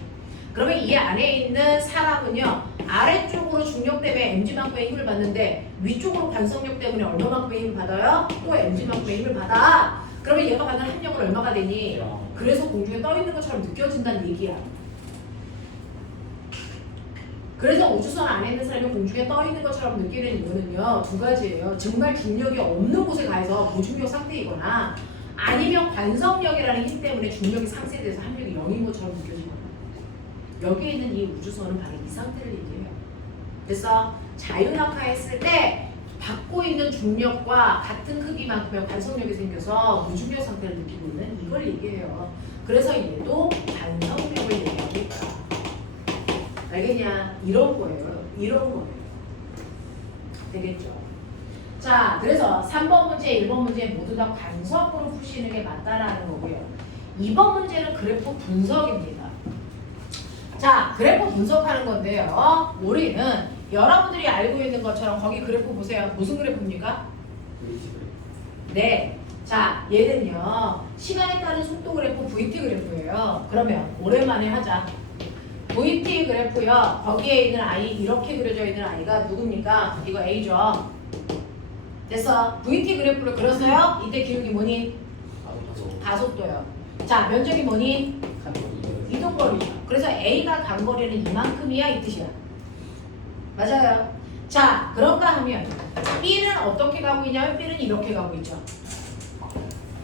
그러면 이 안에 있는 사람은요, 아래쪽으로 중력 때문에 mg만큼의 힘을 받는데 위쪽으로 관성력 때문에 얼마만큼의 힘을 받아요? 또 mg만큼의 힘을 받아. 그러면 얘가 받는 합력은 얼마가 되니? 그래서 공중에 떠 있는 것처럼 느껴진다는 얘기야. 그래서 우주선 안에 있는 사람이 공중에 떠 있는 것처럼 느끼는 이유는요, 두 가지예요. 정말 중력이 없는 곳에 가서 무중력 상태이거나 아니면 관성력이라는 힘 때문에 중력이 상쇄돼서 합력이 0인 것처럼 느껴지거나. 여기에 있는 이 우주선은 바로 이 상태를 얘기해요. 그래서 자유낙하했을 때 받고 있는 중력과 같은 크기만큼의 관성력이 생겨서 무중력 상태를 느끼고 있는 이걸 얘기해요. 그래서 얘도 관성력을 얘기하고 있다. 알겠냐? 이런 거예요. 이런 거예요. 되겠죠? 자, 그래서 3번 문제, 1번 문제 모두 다 관성으로 푸시는 게 맞다라는 거고요. 2번 문제는 그래프 분석입니다. 자, 그래프 분석하는 건데요. 우리는 여러분들이 알고 있는 것처럼 거기 그래프 보세요. 무슨 그래프입니까? 네. 자, 얘는요. 시간에 따른 속도 그래프 VT 그래프예요. 그러면 오랜만에 하자. VT 그래프요. 거기에 있는 아이 이렇게 그려져 있는 아이가 누굽니까? 이거 A죠. 됐어. VT 그래프를 그렸어요. 이때 기울기 뭐니? 가속도요. 자, 면적이 뭐니? 이동거리죠. 그래서 A가 간 거리는 이만큼이야 이 뜻이야. 맞아요. 자, 그런가 하면 B는 어떻게 가고 있냐면 B는 이렇게 가고 있죠.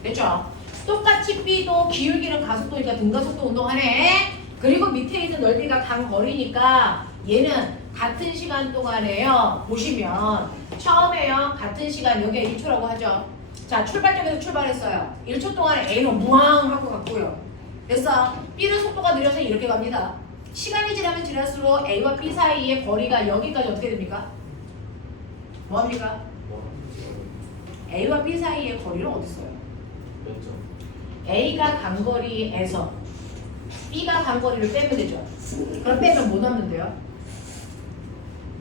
됐죠? 똑같이 B도 기울기는 가속도니까 등가속도 운동하네. 그리고 밑에 있는 넓이가 간 거리니까 얘는 같은 시간 동안에요. 보시면 처음에요. 같은 시간 여기에 1초라고 하죠. 자, 출발점에서 출발했어요. 1초 동안에 A는 무항 하고 갔고요. 그래서 B는 속도가 느려서 이렇게 갑니다. 시간이 지나면 지날수록 A와 B 사이의 거리가 여기까지 어떻게 됩니까? 뭐합니까? A와 B 사이의 거리는 어디 있어요? A가 간 거리에서 B가 간 거리를 빼면 되죠. 그럼 빼면 뭐 남는데요?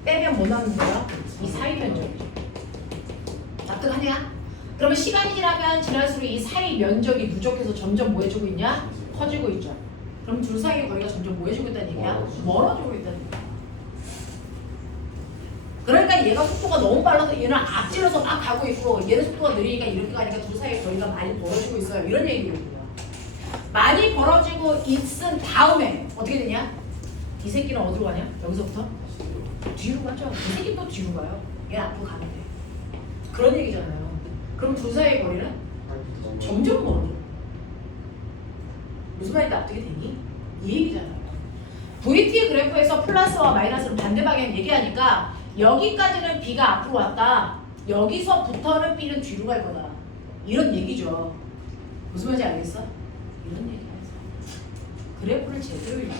빼면 뭐 남는데요? 이 사이 면적이죠. 납득하냐? 그러면 시간이 지나면 지날수록 이 사이 면적이 누적해서 점점 뭐해지고 있냐? 커지고 있죠. 그럼 둘 사이의 거리가 점점 뭐해지고 있다는 얘기야? 멀어지고 있다는 얘기야. 그러니까 얘가 속도가 너무 빨라서 얘는 앞질러서 막 가고 있고 얘는 속도가 느리니까 이렇게 가니까 둘 사이의 거리가 많이 벌어지고 있어요. 이런 얘기거든요. 많이 벌어지고 있은 다음에 어떻게 되냐? 이 새끼는 어디로 가냐? 여기서부터? 뒤로 가죠. 이 새끼 또 뒤로 가요. 얘 앞으로 가면 돼. 그런 얘기잖아요. 그럼 둘 사이의 거리는 점점 멀어져. 무슨 말인지 납득이 되니? 이 얘기잖아요. VT 그래프에서 플러스와 마이너스는 반대 방향 얘기하니까 여기까지는 B가 앞으로 왔다. 여기서부터는 B는 뒤로 갈 거다. 이런 얘기죠. 무슨 말인지 알겠어? 이런 얘기야. 그래프를 제대로 읽어.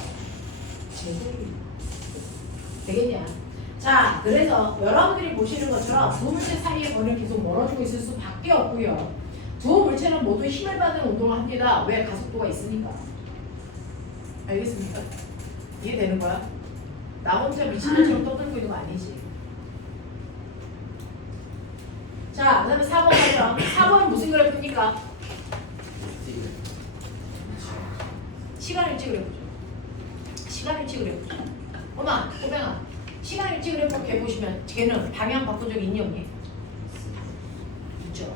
제대로 읽어. 되겠냐? 자, 그래서 여러분들이 보시는 것처럼 두 물체 사이의 거리는 계속 멀어지고 있을 수밖에 없고요. 두 물체는 모두 힘을 받는 운동을 합니다. 왜? 가속도가 있으니까. 알겠습니까? 이해되는 거야? 나 혼자 미친놈처럼 떠들고 있는 거 아니지? 자, 그 다음에 4번 가죠. 4번은 무슨 그래프입니까? 시간일치 그래프죠. 시간일치 그래프죠. 엄마, 꼬맹아. 시간일치 그래프 걔 보시면 걔는 방향 바꾼 적 있니 없니? 있죠.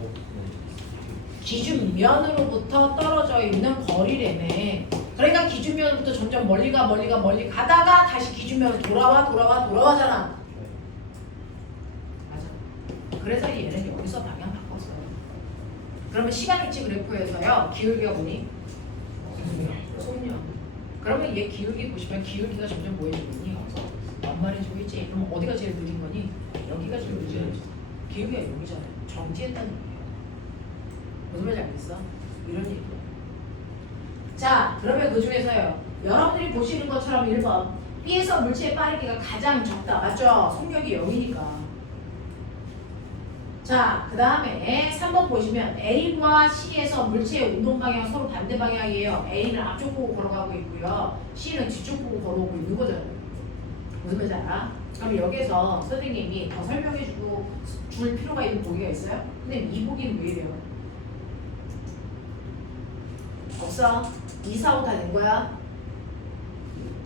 기준면으로부터 떨어져 있는 거리래며. 그러니까 기준면으로부터 점점 멀리 가다가 다시 기준면으로 돌아와잖아. 맞아. 그래서 얘는 여기서 방향 바꿨어요. 그러면 시간일치 그래프에서요 기울기가 뭐니? 속력. 그러면 얘 기울기 보시면 기울기가 점점 뭐해지고 있니? 완만해지고 있지. 그럼 어디가 제일 느린 거니? 여기가 제일 느린. 기울기가 여기잖아요. 정지했다는 얘기예요. 무슨 말인지 알겠어? 이런 얘기예요. 자, 그러면 그 중에서요. 여러분들이 보시는 것처럼 1번 B에서 물체의 빠르기가 가장 적다. 맞죠? 속력이 0이니까. 자, 그 다음에 3번 보시면 A와 C에서 물체의 운동 방향 서로 반대 방향이에요. A는 앞쪽 보고 걸어가고 있고요. C는 뒤쪽 보고 걸어오고 있는 거잖아요. 무슨 말인지 알아? 그럼 여기서 선생님이 더 설명해주고 줄 필요가 있는 보기가 있어요? 근데 이 보기는 왜 이래요? 없어. 2, 4, 5 다 된 거야?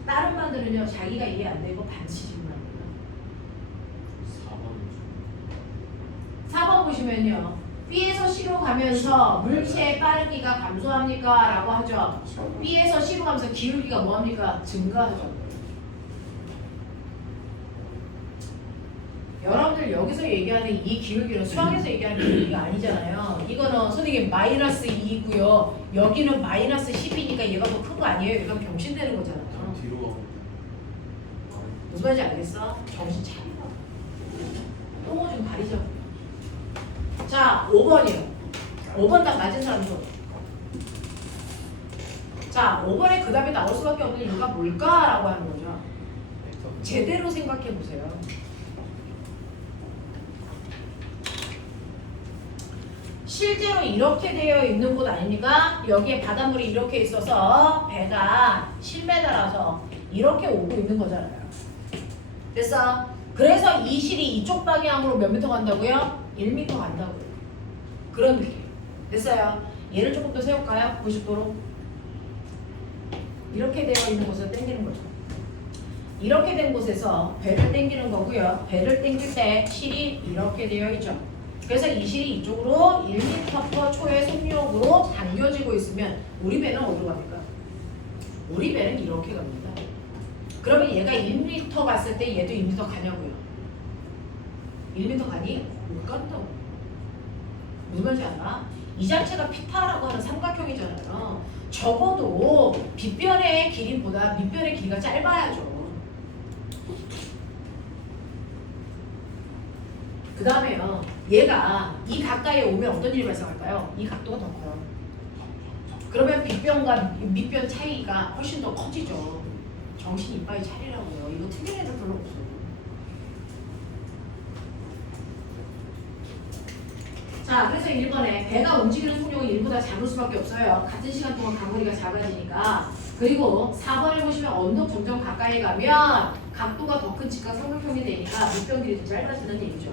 다른 반들은요 자기가 이해 안 되고 반드시 질문합니다. 4번 보시면요 B에서 C로 가면서 물체의 빠르기가 감소합니까? 라고 하죠. B에서 C로 가면서 기울기가 뭐합니까? 증가하죠. 여러분들 여기서 얘기하는 이 기울기는 수학에서 얘기하는 기울기가 아니잖아요. 이거는 선생님 마이너스 2고요. 여기는 마이너스 10이니까 얘가 더 큰 거 아니에요? 얘가 병신되는 거잖아요. 뒤로 가고. 무슨 말인지 알겠어? 정신 차리라고. 똥어 좀 가리자고. 자, 5번이요. 5번 답 맞은 사람 손. 자, 5번에 그 답이 나올 수밖에 없는 이유가 뭘까라고 하는 거죠. 제대로 생각해 보세요. 실제로 이렇게 되어 있는 곳 아닙니까? 여기에 바닷물이 이렇게 있어서 배가 실매달아서 이렇게 오고 있는 거잖아요. 됐어? 그래서 이 실이 이쪽 방향으로 몇 미터 간다고요? 1m 간다고요. 그런 느낌. 됐어요? 얘를 조금 더 세울까요? 90도로. 이렇게 되어 있는 곳에서 당기는 거죠. 이렇게 된 곳에서 배를 당기는 거고요. 배를 당길 때 실이 이렇게 되어 있죠. 그래서 이 실이 이쪽으로 1m/초의 속력으로 당겨지고 있으면 우리 배는 어디로 갑니까? 우리 배는 이렇게 갑니다. 그러면 얘가 1m 갔을 때 얘도 1m 가냐고요? 1m 가니? 못 간다고. 무슨 말인지 알아? 이 자체가 피타라고 하는 삼각형이잖아요. 적어도 빗변의 길이보다 밑변의 길이가 짧아야죠. 그 다음에요. 얘가 이 가까이에 오면 어떤 일이 발생할까요? 이 각도가 더 커요. 그러면 빗변과 밑변 차이가 훨씬 더 커지죠. 정신 이빨이 차리라고요. 이거 틀린 애들 별로 없어요. 자, 그래서 1번에 배가 움직이는 속력은 1보다 작을 수밖에 없어요. 같은 시간 동안 가거리가 작아지니까. 그리고 4번에 보시면 언덕 점점 가까이 가면 각도가 더 큰 직각 삼각형이 되니까 밑변 길이 더 짧아지는 얘기죠.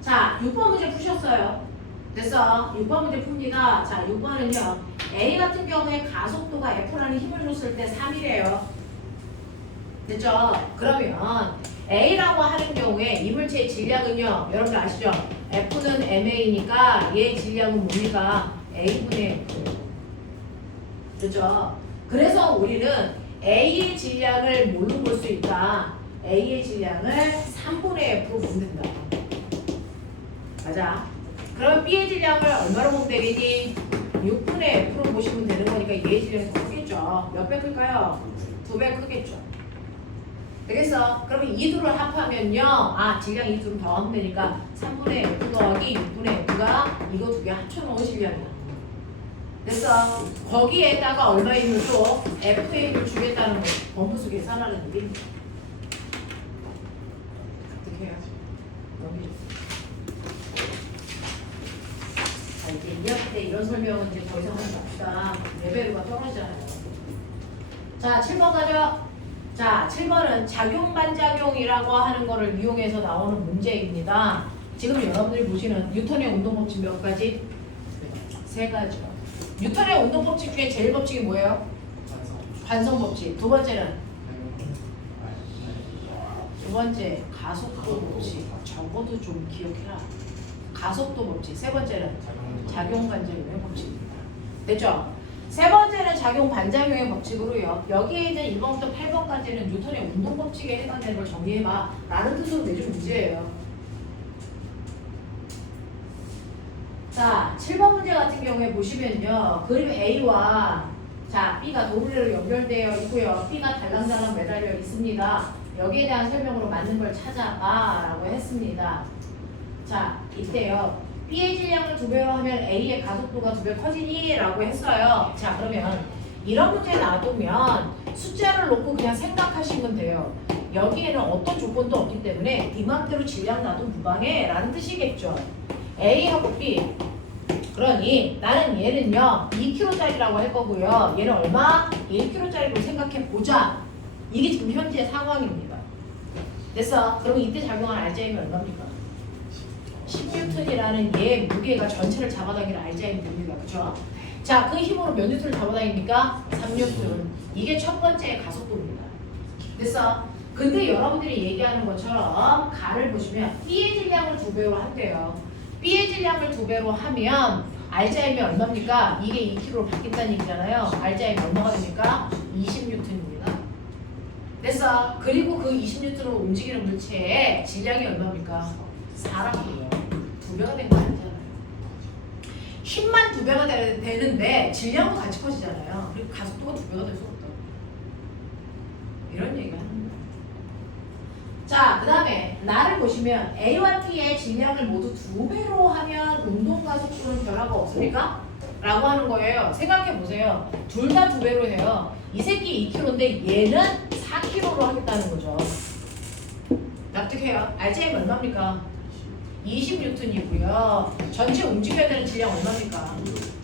자, 6번 문제 푸셨어요. 됐어. 6번 문제 풉니다. 자, 6번은요. A 같은 경우에 가속도가 F라는 힘을 줬을 때 3이래요. 됐죠? 그러면 A라고 하는 경우에 이물체의 질량은요. 여러분들 아시죠? F는 MA니까 얘의 질량은 뭡니까? A분의 F. 됐죠? 그래서 우리는 A의 질량을 뭘로 볼 수 있다? A의 질량을 3분의 F로 보면 된다. 맞아. 그럼 B의 질량을 얼마로 보면 되겠니? 6분의 F로 보시면 되는 거니까 얘의 질량이 더 크겠죠. 몇 배 클까요? 2배 크겠죠. 되겠어? 그러면 이 둘을 합하면요. 아, 질량 이 둘은 더하면 되니까 3분의 F 더하기 6분의 F가 이거 두 개 합쳐놓은 질량이야. 됐어? 거기에다가 얼마의 힘을 또 F의 힘을 주겠다는 거. 범부수 계산하는 얘기입니다. 어떻게 해요? 여기. 자, 이제 2학기 때 이런 설명은 이제 더 이상 하지 맙시다. 레벨가 떨어지잖아요. 자, 7번 가죠. 자, 7번은 작용 반작용이라고 하는 거를 이용해서 나오는 문제입니다. 지금 여러분들이 보시는 뉴턴의 운동법칙 몇 가지? 3가지요. 뉴턴의 운동법칙 중에 제일 법칙이 뭐예요? 관성법칙. 두 번째는? 두 번째 가속도 법칙. 적어도 좀 기억해라. 가속도 법칙. 세 번째는 작용 반작용의 법칙입니다. 됐죠? 세 번째는 작용 반작용의 법칙으로요. 여기에 이제 1번부터 8번까지는 뉴턴의 운동 법칙에 해당되는 걸 정리해봐 라는 뜻으로 내준 문제예요. 자, 7번 문제 같은 경우에 보시면요. 그림 A와 자, B가 도블레로 연결되어 있고요. B가 달랑달랑 매달려 있습니다. 여기에 대한 설명으로 맞는 걸 찾아봐 라고 했습니다. 자, 이때요. B의 질량을 2배로 하면 A의 가속도가 2배 커지니? 라고 했어요. 자, 그러면 이런 문제 놔두면 숫자를 놓고 그냥 생각하시면 돼요. 여기에는 어떤 조건도 없기 때문에 네 맘대로 질량 놔도 무방해 라는 뜻이겠죠. A하고 B. 그러니 나는 얘는요 2kg짜리라고 할 거고요. 얘는 얼마? 1kg짜리로 생각해 보자. 이게 지금 현재 상황입니다. 됐어? 그럼 이때 작용한 RGM이 얼마입니까? 10N이라는 얘 무게가 전체를 잡아당기는 RGM이 됩니다. 그렇죠? 자, 그 힘으로 몇 N을 잡아당깁니까? 3N. 이게 첫 번째 가속도입니다. 됐어? 근데 여러분들이 얘기하는 것처럼 가를 보시면 B의 질량을 2배로 한대요. B의 질량을 2배로 하면 RGM이 얼마입니까? 이게 2kg로 바뀐다는 얘기잖아요. RGM이 얼마가 됩니까? 20N입니다. 됐어. 그리고 그 20N으로 움직이는 물체의 질량이 얼마입니까? 4라고요. 2배가 된 거 아니잖아요. 힘만 2배가 되는데 질량도 같이 커지잖아요. 그리고 가속도가 2배가 될 수 없다고. 이런 얘기가 하는 거예요. 자, 그 다음에 나를 보시면 A와 B의 질량을 모두 2배로 하면 운동 가속도는 변화가 없습니까? 라고 하는 거예요. 생각해 보세요. 둘 다 2배로 해요. 이 새끼 2kg인데 얘는 4kg로 하겠다는 거죠. 납득해요. RGM 얼마입니까? 20N이고요. 전체 움직여야 되는 질량 얼마입니까?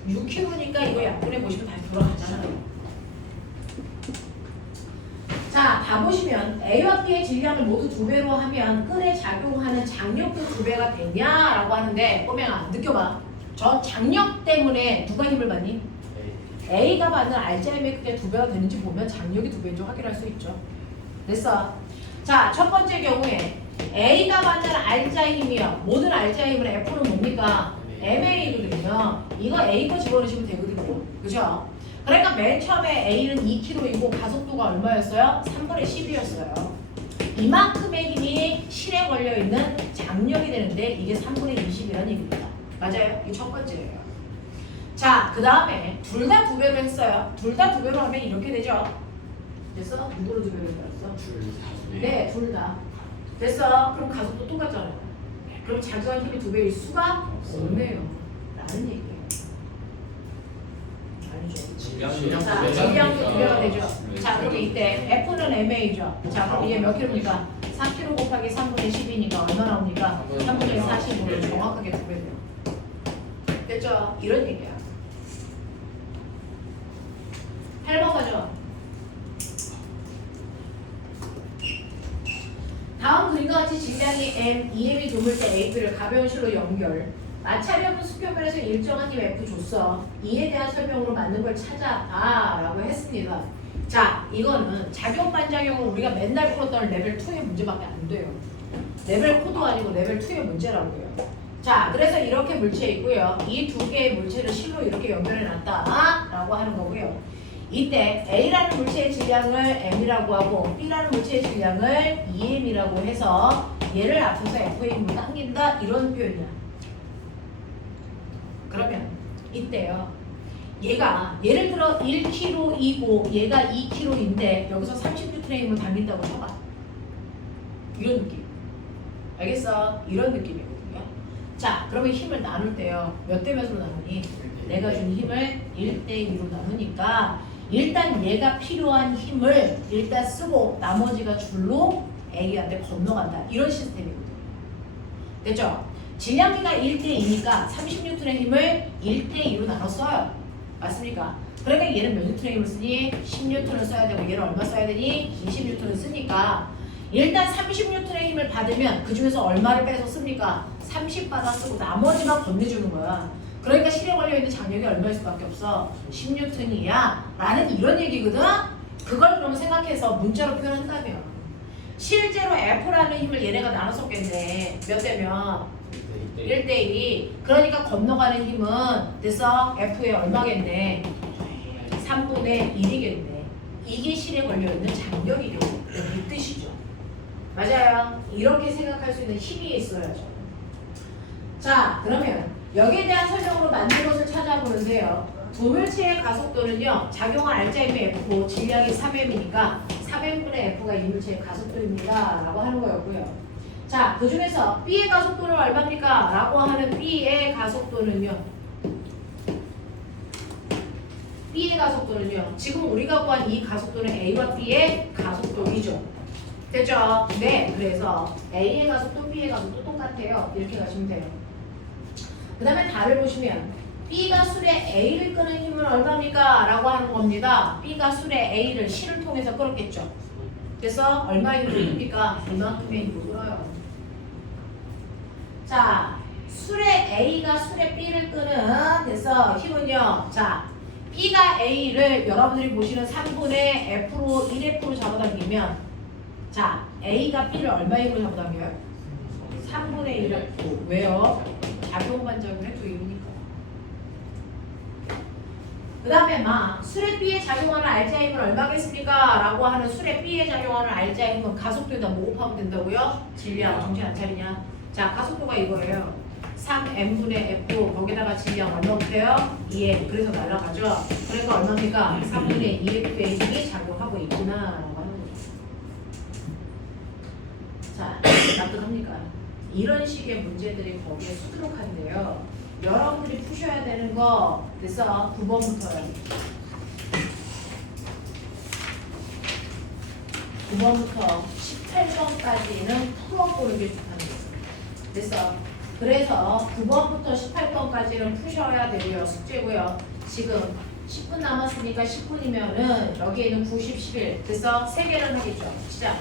6kg니까 이거 약분해 보시면 다시 돌아가잖아요. 자, 다 보시면 A와 B의 질량을 모두 2배로 하면 끈에 작용하는 장력도 2배가 되냐라고 하는데 꼬맹아 느껴봐. 저 장력 때문에 누가 힘을 받니? A가 받는 RGM의 크기가 2배가 되는지 보면 장력이 2배인지 확인할 수 있죠. 됐어. 자, 첫 번째 경우에 A가 받는 R자의 힘이요. 모든 R자의 힘은 F는 뭡니까? MA거든요. 이거 A 거 집어넣으시면 되거든요. 그죠? 그러니까 맨 처음에 A는 2kg이고 가속도가 얼마였어요? 3분의 10이었어요. 이만큼의 힘이 실에 걸려있는 장력이 되는데 이게 3분의 20이라는 얘기입니다. 맞아요? 이게 첫 번째예요. 자, 그 다음에 둘 다 2배로 했어요. 둘 다 2배로 하면 이렇게 되죠? 됐어? 누구로 2배로 했어? 네, 둘 다. 됐어? 그럼 가속도 똑같잖아요. 그럼 작용한 힘이 2배일 수가 없네요. 라는 얘기예요. 아니죠. 자, 질량도 2배가 되죠. 자, 그럼 이때 F는 MA죠. 자, 그럼 이게 몇 킬로입니까? 4kg 곱하기 3분의 10이니까 얼마 나옵니까? 3분의 45를 정확하게 2배돼요. 됐죠? 이런 얘기야. 8번 가죠. 다음 그림과 같이 질량이 M, EM이 도물때 AP를 가벼운 실로 연결. 마찰이 없는 수표면에서 일정한 힘 F 줬어. 이에 대한 설명으로 맞는 걸 찾아봐 라고 했습니다. 자, 이거는 작용 반작용을 우리가 맨날 풀었던 레벨 2의 문제밖에 안 돼요. 레벨 4도 아니고 레벨 2의 문제라고요. 자, 그래서 이렇게 물체 있고요. 이 두 개의 물체를 실로 이렇게 연결해 놨다 라고 하는 거고요. 이때 A라는 물체의 질량을 M이라고 하고 B라는 물체의 질량을 EM이라고 해서 얘를 앞서서 F의 힘을 당긴다 이런 표현이야. 그러면 이때요. 얘가 예를 들어 1kg이고 얘가 2kg인데 여기서 30N의 힘을 당긴다고 쳐봐. 이런 느낌. 알겠어? 이런 느낌이거든요. 자, 그러면 힘을 나눌 때요. 몇 대 몇으로 나누니? 내가 준 힘을 1대 2로 나누니까 일단 얘가 필요한 힘을 일단 쓰고 나머지가 줄로 A한테 건너간다. 이런 시스템이거든요. 됐죠? 질량비가 1대 2니까 30N의 힘을 1대 2로 나눠 써요. 맞습니까? 그러니까 얘는 몇 N의 힘을 쓰니? 10N을 써야 되고 얘는 얼마 써야 되니? 20N을 쓰니까 일단 30N의 힘을 받으면 그 중에서 얼마를 빼서 씁니까? 30 받아 쓰고 나머지만 건네주는 거야. 그러니까 실에 걸려있는 장력이 얼마일 수밖에 없어? 10N이야 라는 이런 얘기거든? 그걸 그러면 생각해서 문자로 표현한다면 실제로 F라는 힘을 얘네가 나눠 썼겠네. 몇 대면? 1대2. 그러니까 건너가는 힘은 됐어? F의 얼마겠네? 3분의 1이겠네. 이게 실에 걸려있는 장력이겠네. 이 뜻이죠. 맞아요. 이렇게 생각할 수 있는 힘이 있어야죠. 자, 그러면 여기에 대한 설명으로 맞는 것을 찾아보세요. 두 물체의 가속도는요. 작용한 R자임이 F고 질량이 3M이니까 3M분의 F가 이 물체의 가속도입니다. 라고 하는 거였고요. 자, 그 중에서 B의 가속도는 얼마입니까? 라고 하는 B의 가속도는요. B의 가속도는요. 지금 우리가 구한 이 가속도는 A와 B의 가속도이죠. 됐죠? 네, 그래서 A의 가속도, B의 가속도 똑같아요. 이렇게 가시면 돼요. 그 다음에 답을 보시면 B가 술에 A를 끄는 힘은 얼마입니까? 라고 하는 겁니다. B가 술에 A를 실을 통해서 끌었겠죠. 그래서 얼마의 힘을 끕니까? 이만큼의 힘을 끌어요. 자, 술에 A가 술에 B를 끄는 그래서 힘은요. 자, B가 A를 여러분들이 보시는 3분의 F로 1F로 잡아당기면 자, A가 B를 얼마의 힘으로 잡아당겨요? 3분의 1F. 왜요? 작용 반작용의 두 힘이니까. 그 다음에 막 술에 B에 작용하는 알제아 힘은 얼마겠습니까? 라고 하는 술에 B에 작용하는 알제아 힘은 가속도에다 뭐 곱하면 된다고요? 진리야 정신 안 차리냐? 자 가속도가 이거예요. 3m분의 F 거기다가 진리야 얼마 붙어요? 2m. 그래서 날라가죠. 그러니까 얼마입니까? 3분의 2F의 힘이 작용하고 있구나 라고 하는 거죠. 자 납득합니까? 이런 식의 문제들이 거기에 수두룩한데요. 여러분들이 푸셔야 되는 거 됐어? 9번부터요. 9번부터 18번까지는 풀어보는 게 좋다는 거예요. 됐어? 그래서 9번부터 18번까지는 푸셔야 되고요. 숙제고요. 지금 10분 남았으니까 10분이면은 여기에 있는 90, 11 됐어? 3개를 하겠죠. 시작.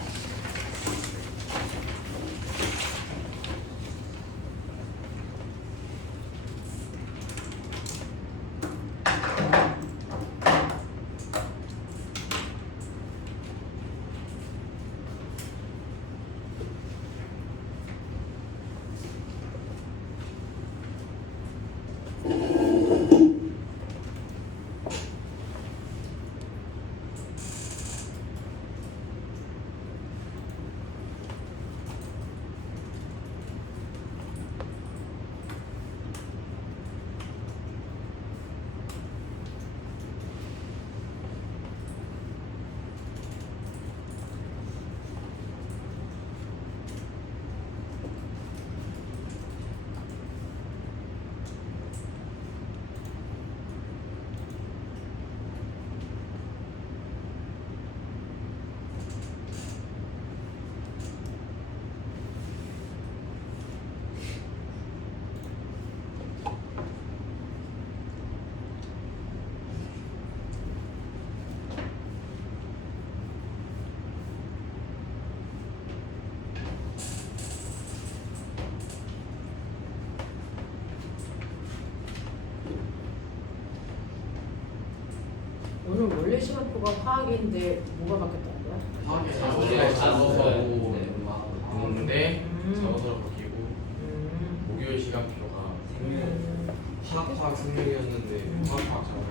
오늘 원래 시간표가 화학인데 뭐가 바뀌었다는 거야? 화학에 네, 자소지가 잡아서 네. 오는데 잡아서 바뀌고 음. 목요일 시간표가 음. 화학 생명이었는데 화학 잡아서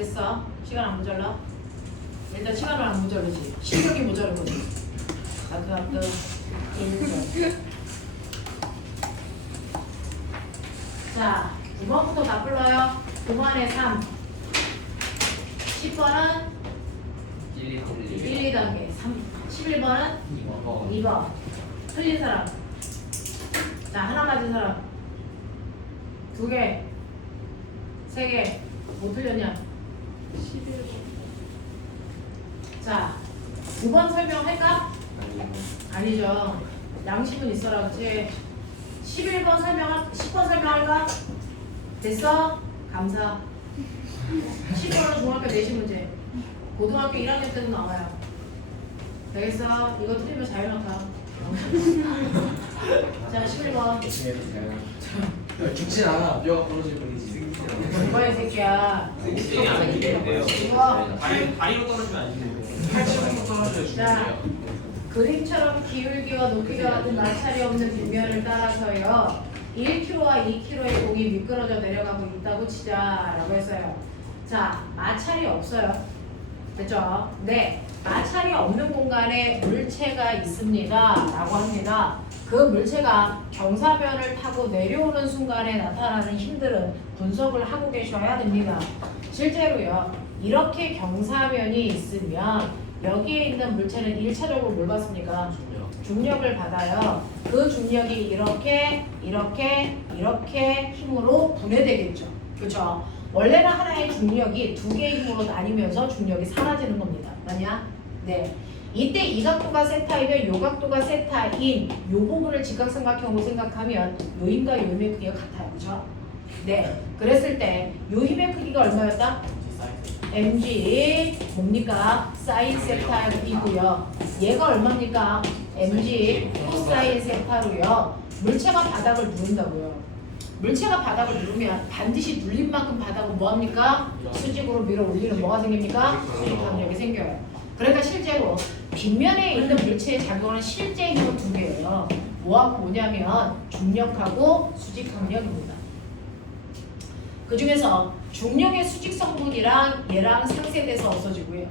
됐어. 시간 안 모자라? 일단 시간은 안 모자르지. 실력이 모자른 거지. 아그 1번. 자, 9번부터 다 불러요. 9번에 3. 10번은 1, 2단계. 11번은 2번. 틀린 사람. 자, 하나 맞은 사람. 2개. 3개. 뭐 틀렸냐? 11번. 자, 9번 설명할까? 아니죠. 양심은 있어라, 그치? 11번 설명할, 10번 설명할까? 됐어? 감사. 10번은 중학교 내신 문제. 고등학교 1학년 때도 나와요. 되겠어? 이거 틀리면 자유낙하. 자, 11번. 죽진 않아. 뼈가 부러질 뿐이지. 뭐야, 이 새끼야. 이게 안 되겠네요. 이거. 다리로 떨어지면 안 되는데. 80분 떨어져 자, 죽는데요. 그림처럼 기울기와 높이가 같은 마찰이 없는 빗면을 따라서요 1kg와 2kg의 공이 미끄러져 내려가고 있다고 치자라고 했어요. 자, 마찰이 없어요. 됐죠? 네, 마찰이 없는 공간에 물체가 있습니다 라고 합니다. 그 물체가 경사면을 타고 내려오는 순간에 나타나는 힘들은 분석을 하고 계셔야 됩니다. 실제로요, 이렇게 경사면이 있으면 여기에 있는 물체는 1차적으로 뭘 받습니까? 중력을 받아요. 그 중력이 이렇게 힘으로 분해되겠죠. 그렇죠? 원래는 하나의 중력이 두 개의 힘으로 나뉘면서 중력이 사라지는 겁니다. 맞냐? 네. 이때 이 각도가 세타이면 요 각도가 세타인 요 부분을 직각삼각형으로 생각하면 요 힘과 요 힘의 크기가 같아요. 그렇죠? 네. 그랬을 때 요 힘의 크기가 얼마였다? mg 뭡니까? 사인 세타이고요. 얘가 얼마입니까? mg 코사인 세타로요. 물체가 바닥을 누른다고요. 물체가 바닥을 누르면 반드시 눌린 만큼 바닥은 뭐합니까? 수직으로 밀어 올리는 뭐가 생깁니까? 수직강력이 생겨요. 그러니까 실제로 빗면에 있는 물체의 작용하는 실제 힘은 두 개예요. 뭐하고 뭐냐면 중력하고 수직강력입니다. 그 중에서 중력의 수직 성분이랑 얘랑 상쇄돼서 없어지고요.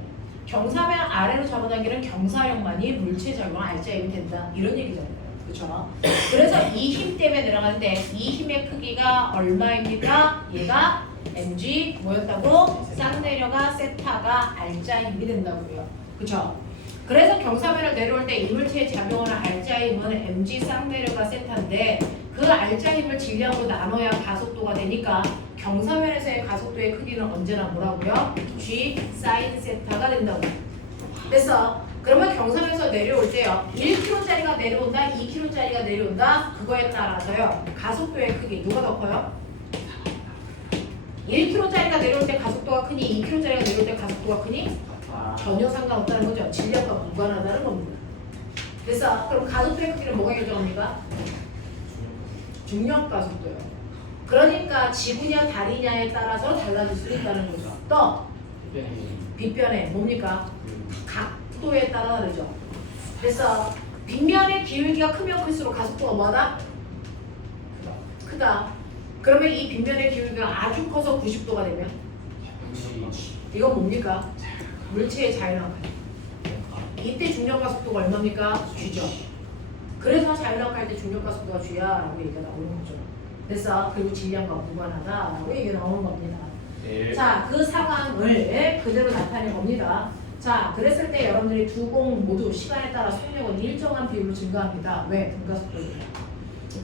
경사면 아래로 잡아당기는 경사력만이 물체 작용을 알자 힘이 된다. 이런 얘기잖아요. 그렇죠? 그래서 이 힘 때문에 내려가는데 이 힘의 크기가 얼마입니까? 얘가 mg 뭐였다고? 쌍내려가 세타가 알자 힘이 된다고요. 그렇죠? 그래서 경사면을 내려올 때 이 물체의 작용하는 알자 힘은 mg 쌍내려가 세타인데 그 알자 힘을 질량으로 나눠야 가속도가 되니까 경사면에서의 가속도의 크기는 언제나 뭐라고요? g 사인 세타가 된다고. 됐어. 그러면 경사면에서 내려올 때요 1kg짜리가 내려온다, 2kg짜리가 내려온다. 그거에 따라서요 가속도의 크기 누가 더 커요? 1kg짜리가 내려올 때 가속도가 크니 2kg짜리가 내려올 때 가속도가 크니? 전혀 상관없다는 거죠. 질량과 무관하다는 겁니다. 됐어. 그럼 가속도의 크기를 뭐가 결정합니까? 중력 가속도요. 그러니까 지구냐 달이냐에 따라서 달라질 수 있다는 거죠. 또 빗변에 뭡니까? 각도에 따라 다르죠. 그래서 빗면의 기울기가 크면 클수록 가속도가 뭐하다? 크다. 그러면 이 빗면의 기울기가 아주 커서 90도가 되면 이건 뭡니까? 물체의 자유낙하. 이때 중력 가속도가 얼마입니까? G죠. 그래서 자유낙하할 때 중력 가속도가 G야 라고 얘기가 나오는 거죠. 됐어. 그리고 질량과 무관하다라고 얘기가 나오는 겁니다. 네. 자, 그 상황을 그대로 나타내 봅니다. 자, 그랬을 때 여러분들이 두 공 모두 시간에 따라 속력은 일정한 비율로 증가합니다. 왜? 분가속도로.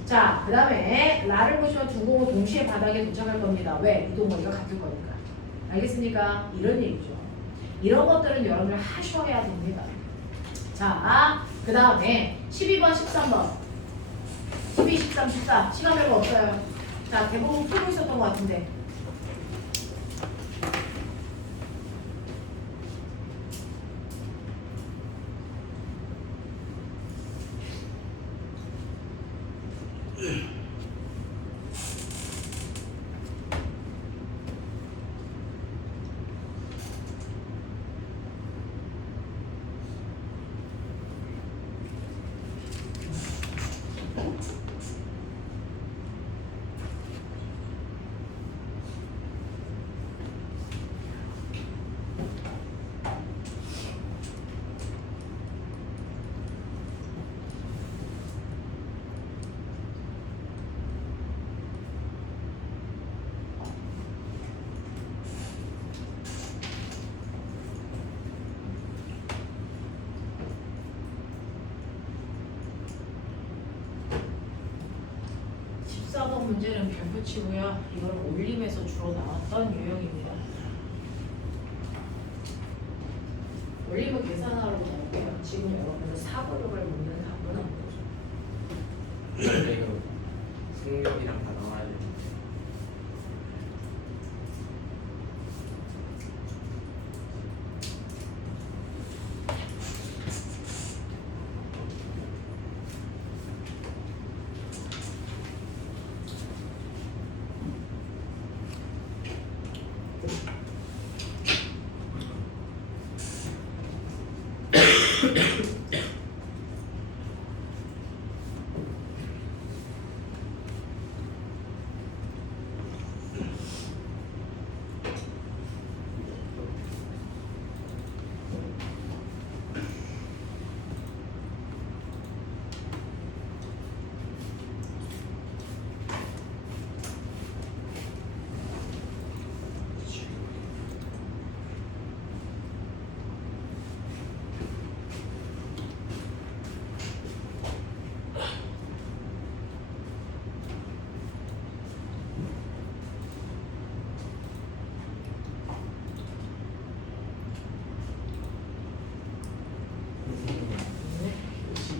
자, 그 다음에 라를 보시면 두 공은 동시에 바닥에 도착할 겁니다. 왜? 이동 거리가 같을 거니까. 알겠습니까? 이런 얘기죠. 이런 것들은 여러분들 하셔야 됩니다. 자, 그 다음에 12번, 13번. 12, 13, 14. 시간 별로 없어요. 자, 대부분 풀고 있었던 것 같은데. 12번 문제는 별표치고요. 이건 올림에서 주로 나왔던 유형입니다. 올림은 계산하라고 나올게요. 지금 여러분은 사고력을 묻는 답은 안 보죠. 원래 이거 승력이랑 다 나와야 돼.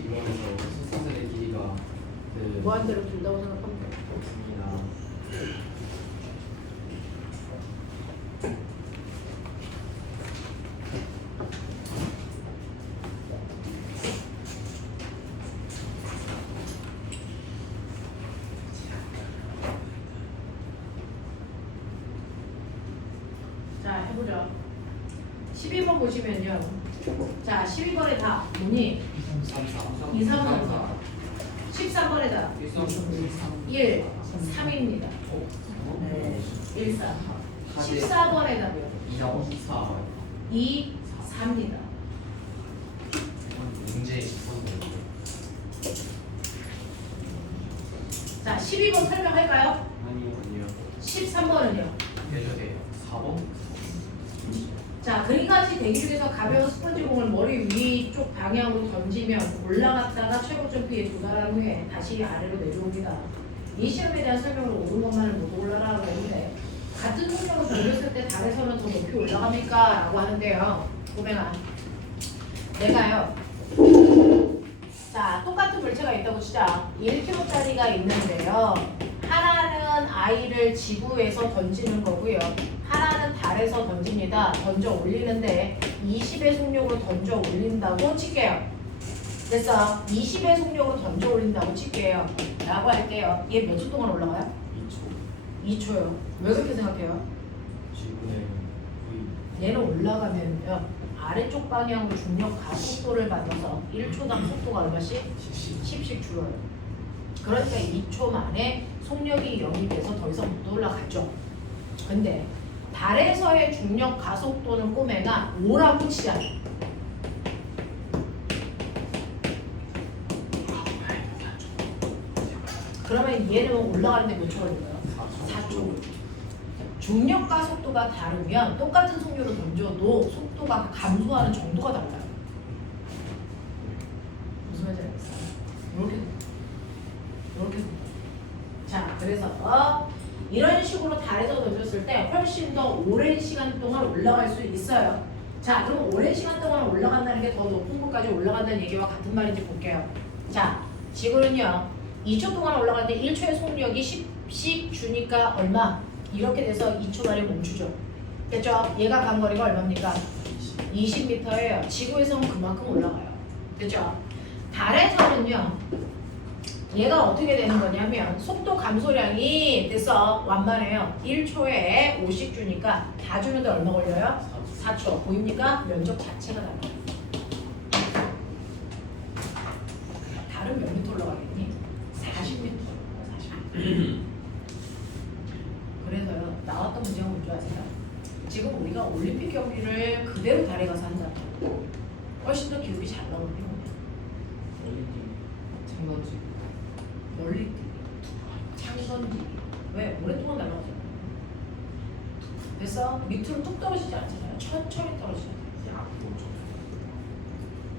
이번에서 신선생의 길이가 그 무한대로 길다고 생각하면 돼요. 없습니다. 자, 해보죠. 12번 보시면요. 자, 12번의 답 뭐니? 2, 3번. 13번의 답 1, 3입니다. 네, 1, 3. 14번의 답이요. 2, 4입니다. 문제 10번. 자, 12번 설명할까요? 아니요. 13번은요. 해주세요. 4번? 자, 그림같이 대기 중에서 가벼운 스펀지 공을 머리 위쪽 방향으로 던지면 올라갔다가 최고 점프에 도달한 후에 다시 아래로 내려옵니다. 이 시험에 대한 설명을 옳은 것만을 모두 올라라고 했는데 같은 속력으로 던졌을 때 달에서는 더 높이 올라갑니까? 라고 하는데요. 보면아 내가요. 자, 똑같은 물체가 있다고 치자. 1kg짜리가 있는데요. 하나는 아이를 지구에서 던지는 거고요. 하나는 달에서 던집니다. 던져 올리는데 20의 속력으로 던져 올린다고 칠게요. 됐어. 20의 속력으로 던져 올린다고 칠게요. 라고 할게요. 얘 몇 초 동안 올라가요? 2초. 2초요. 왜 그렇게 생각해요? 지구의 거의 얘는 올라가면요. 아래쪽 방향으로 중력 가속도를 받아서 1초당 속도가 얼마씩? 10씩 줄어요. 그러니까 2초 만에 속력이 0이 돼서 더 이상 못 올라가죠. 근데 달에서의 중력 가속도는 꼬매가 5라고 치잖아. 그러면 얘는 올라가는데 몇 초 걸릴까요? 4초. 중력 가속도가 다르면 똑같은 속력으로 던져도 속도가 감소하는 정도가 달라요. 무슨 말인지 알겠어요? 이렇게. 자, 그래서 이런 식으로 달에서 던졌을 때 훨씬 더 오랜 시간 동안 올라갈 수 있어요. 자, 그럼 오랜 시간 동안 올라간다는 게 더 높은 곳까지 올라간다는 얘기와 같은 말인지 볼게요. 자, 지구는요 2초 동안 올라가는데 1초의 속력이 10씩 주니까 얼마? 이렇게 돼서 2초 만에 멈추죠. 됐죠? 얘가 간 거리가 얼마입니까? 20m예요. 지구에서는 그만큼 올라가요. 됐죠? 달에서는요 얘가 어떻게 되는 거냐면 속도 감소량이 됐어. 완만해요. 1초에 5씩 주니까 다 주는데 얼마 걸려요? 4초. 보입니까? 면적 자체가 달라요. 달은 몇 미터 올라가겠니? 40m. 40m. 그래서요. 나왔던 문제가 뭔지 아세요? 지금 우리가 올림픽 경기를 그대로 달에 가서 한다면 훨씬 더 기록이 잘 나오는 게 뭐냐? 창던지. 멀리 창던지기. 왜? 오랫동안 날아가잖아요. 그래서 밑으로 뚝 떨어지지 않잖아요. 천천히 떨어지잖아요.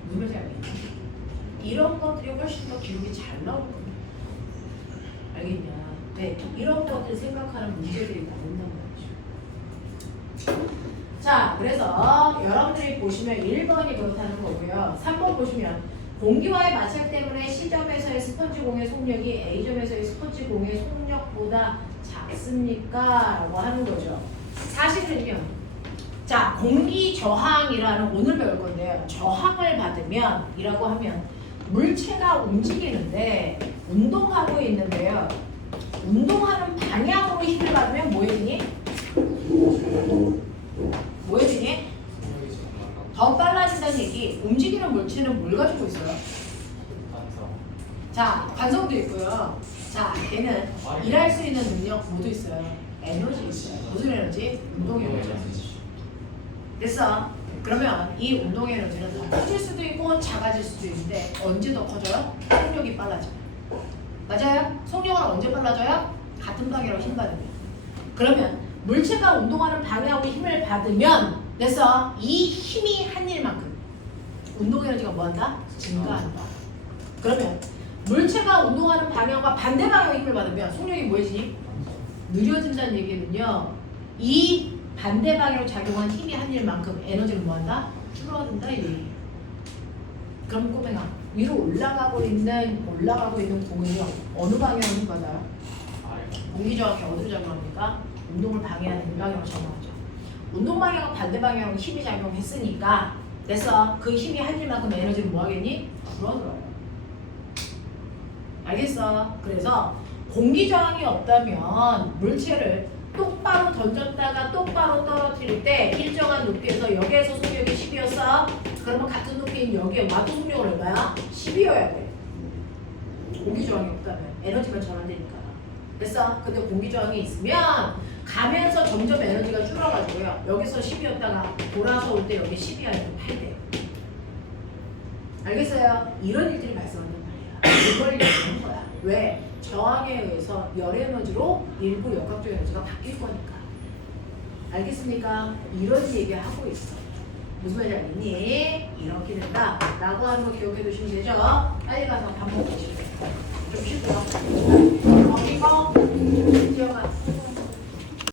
무슨 말인지 알겠니? 이런 것들이 훨씬 더 기록이 잘 나올 겁니다. 알겠냐? 네, 이런 것들 생각하는 문제들이 나온단 말이죠. 자, 그래서 여러분들이 보시면 1번이 그렇다는 거고요. 3번 보시면 공기와의 마찰 때문에 C점에서의 스펀지 공의 속력이 A점에서의 스펀지 공의 속력보다 작습니까? 라고 하는 거죠. 사실은요. 자, 공기 저항이라는 오늘 배울 건데요. 저항을 받으면 이라고 하면 물체가 움직이는데 운동하고 있는데요. 운동하는 방향으로 힘을 받으면 뭐 해지니? 뭐 해지니? 더 빨라진다는 얘기. 움직이는 물체는 뭘 가지고 있어요? 반성. 자, 관성도 있고요. 자, 얘는 일할 수 있는 능력 모두 있어요. 에너지 있어요. 무슨 에너지? 운동 에너지. 됐어. 그러면 이 운동 에너지는 더 커질 수도 있고 작아질 수도 있는데 언제 더 커져요? 속력이 빨라져요. 맞아요? 속력은 언제 빨라져요? 같은 방향으로 힘 받으면. 그러면 물체가 운동하는 방향으로 힘을 받으면 됐어. 이 힘이 한 일만큼 운동 에너지가 뭐한다? 증가한다. 그러면 물체가 운동하는 방향과 반대 방향의 힘을 받으면 속력이 뭐해지니? 느려진다는 얘기는요. 이 반대 방향으로 작용한 힘이 한 일만큼 에너지를 뭐한다? 줄어든다 이 얘기예요. 그럼 꼬맹아 위로 올라가고 있는 공은요 어느 방향으로 힘 받아요? 공기 저항이 어디로 작용합니까? 운동을 방해하는 이 방향으로 작용하죠. 운동 방향과 반대 방향으로 힘이 작용했으니까 그래서 그 힘이 한 일만큼 에너지를 뭐 하겠니? 줄어들어요. 알겠어? 그래서 공기 저항이 없다면 물체를 똑바로 던졌다가 똑바로 떨어뜨릴 때 일정한 높이에서 여기에서 속력이 10이었어. 그러면 같은 높이인 여기에 와도 속력을 얼마야? 10이어야 돼. 공기 저항이 없다면 에너지만 전환되니까. 됐어? 근데 공기 저항이 있으면 가면서 점점 에너지가 줄어가지고요. 여기서 10이었다가 돌아서 올 때 여기 10이 아니고 8돼. 알겠어요? 이런 일들이 발생한단 말이야. 이걸 얘기하는 거야. 왜? 저항에 의해서 열 에너지로 일부 역학적 에너지가 바뀔 거니까. 알겠습니까? 이런 얘기 하고 있어. 무슨 말인지 알겠니? 이렇게 된다 라고 하는 거 기억해 두시면 되죠? 빨리 가서 밥 먹고 오시면 돼요. 좀 쉬고요. 이거 뛰어가.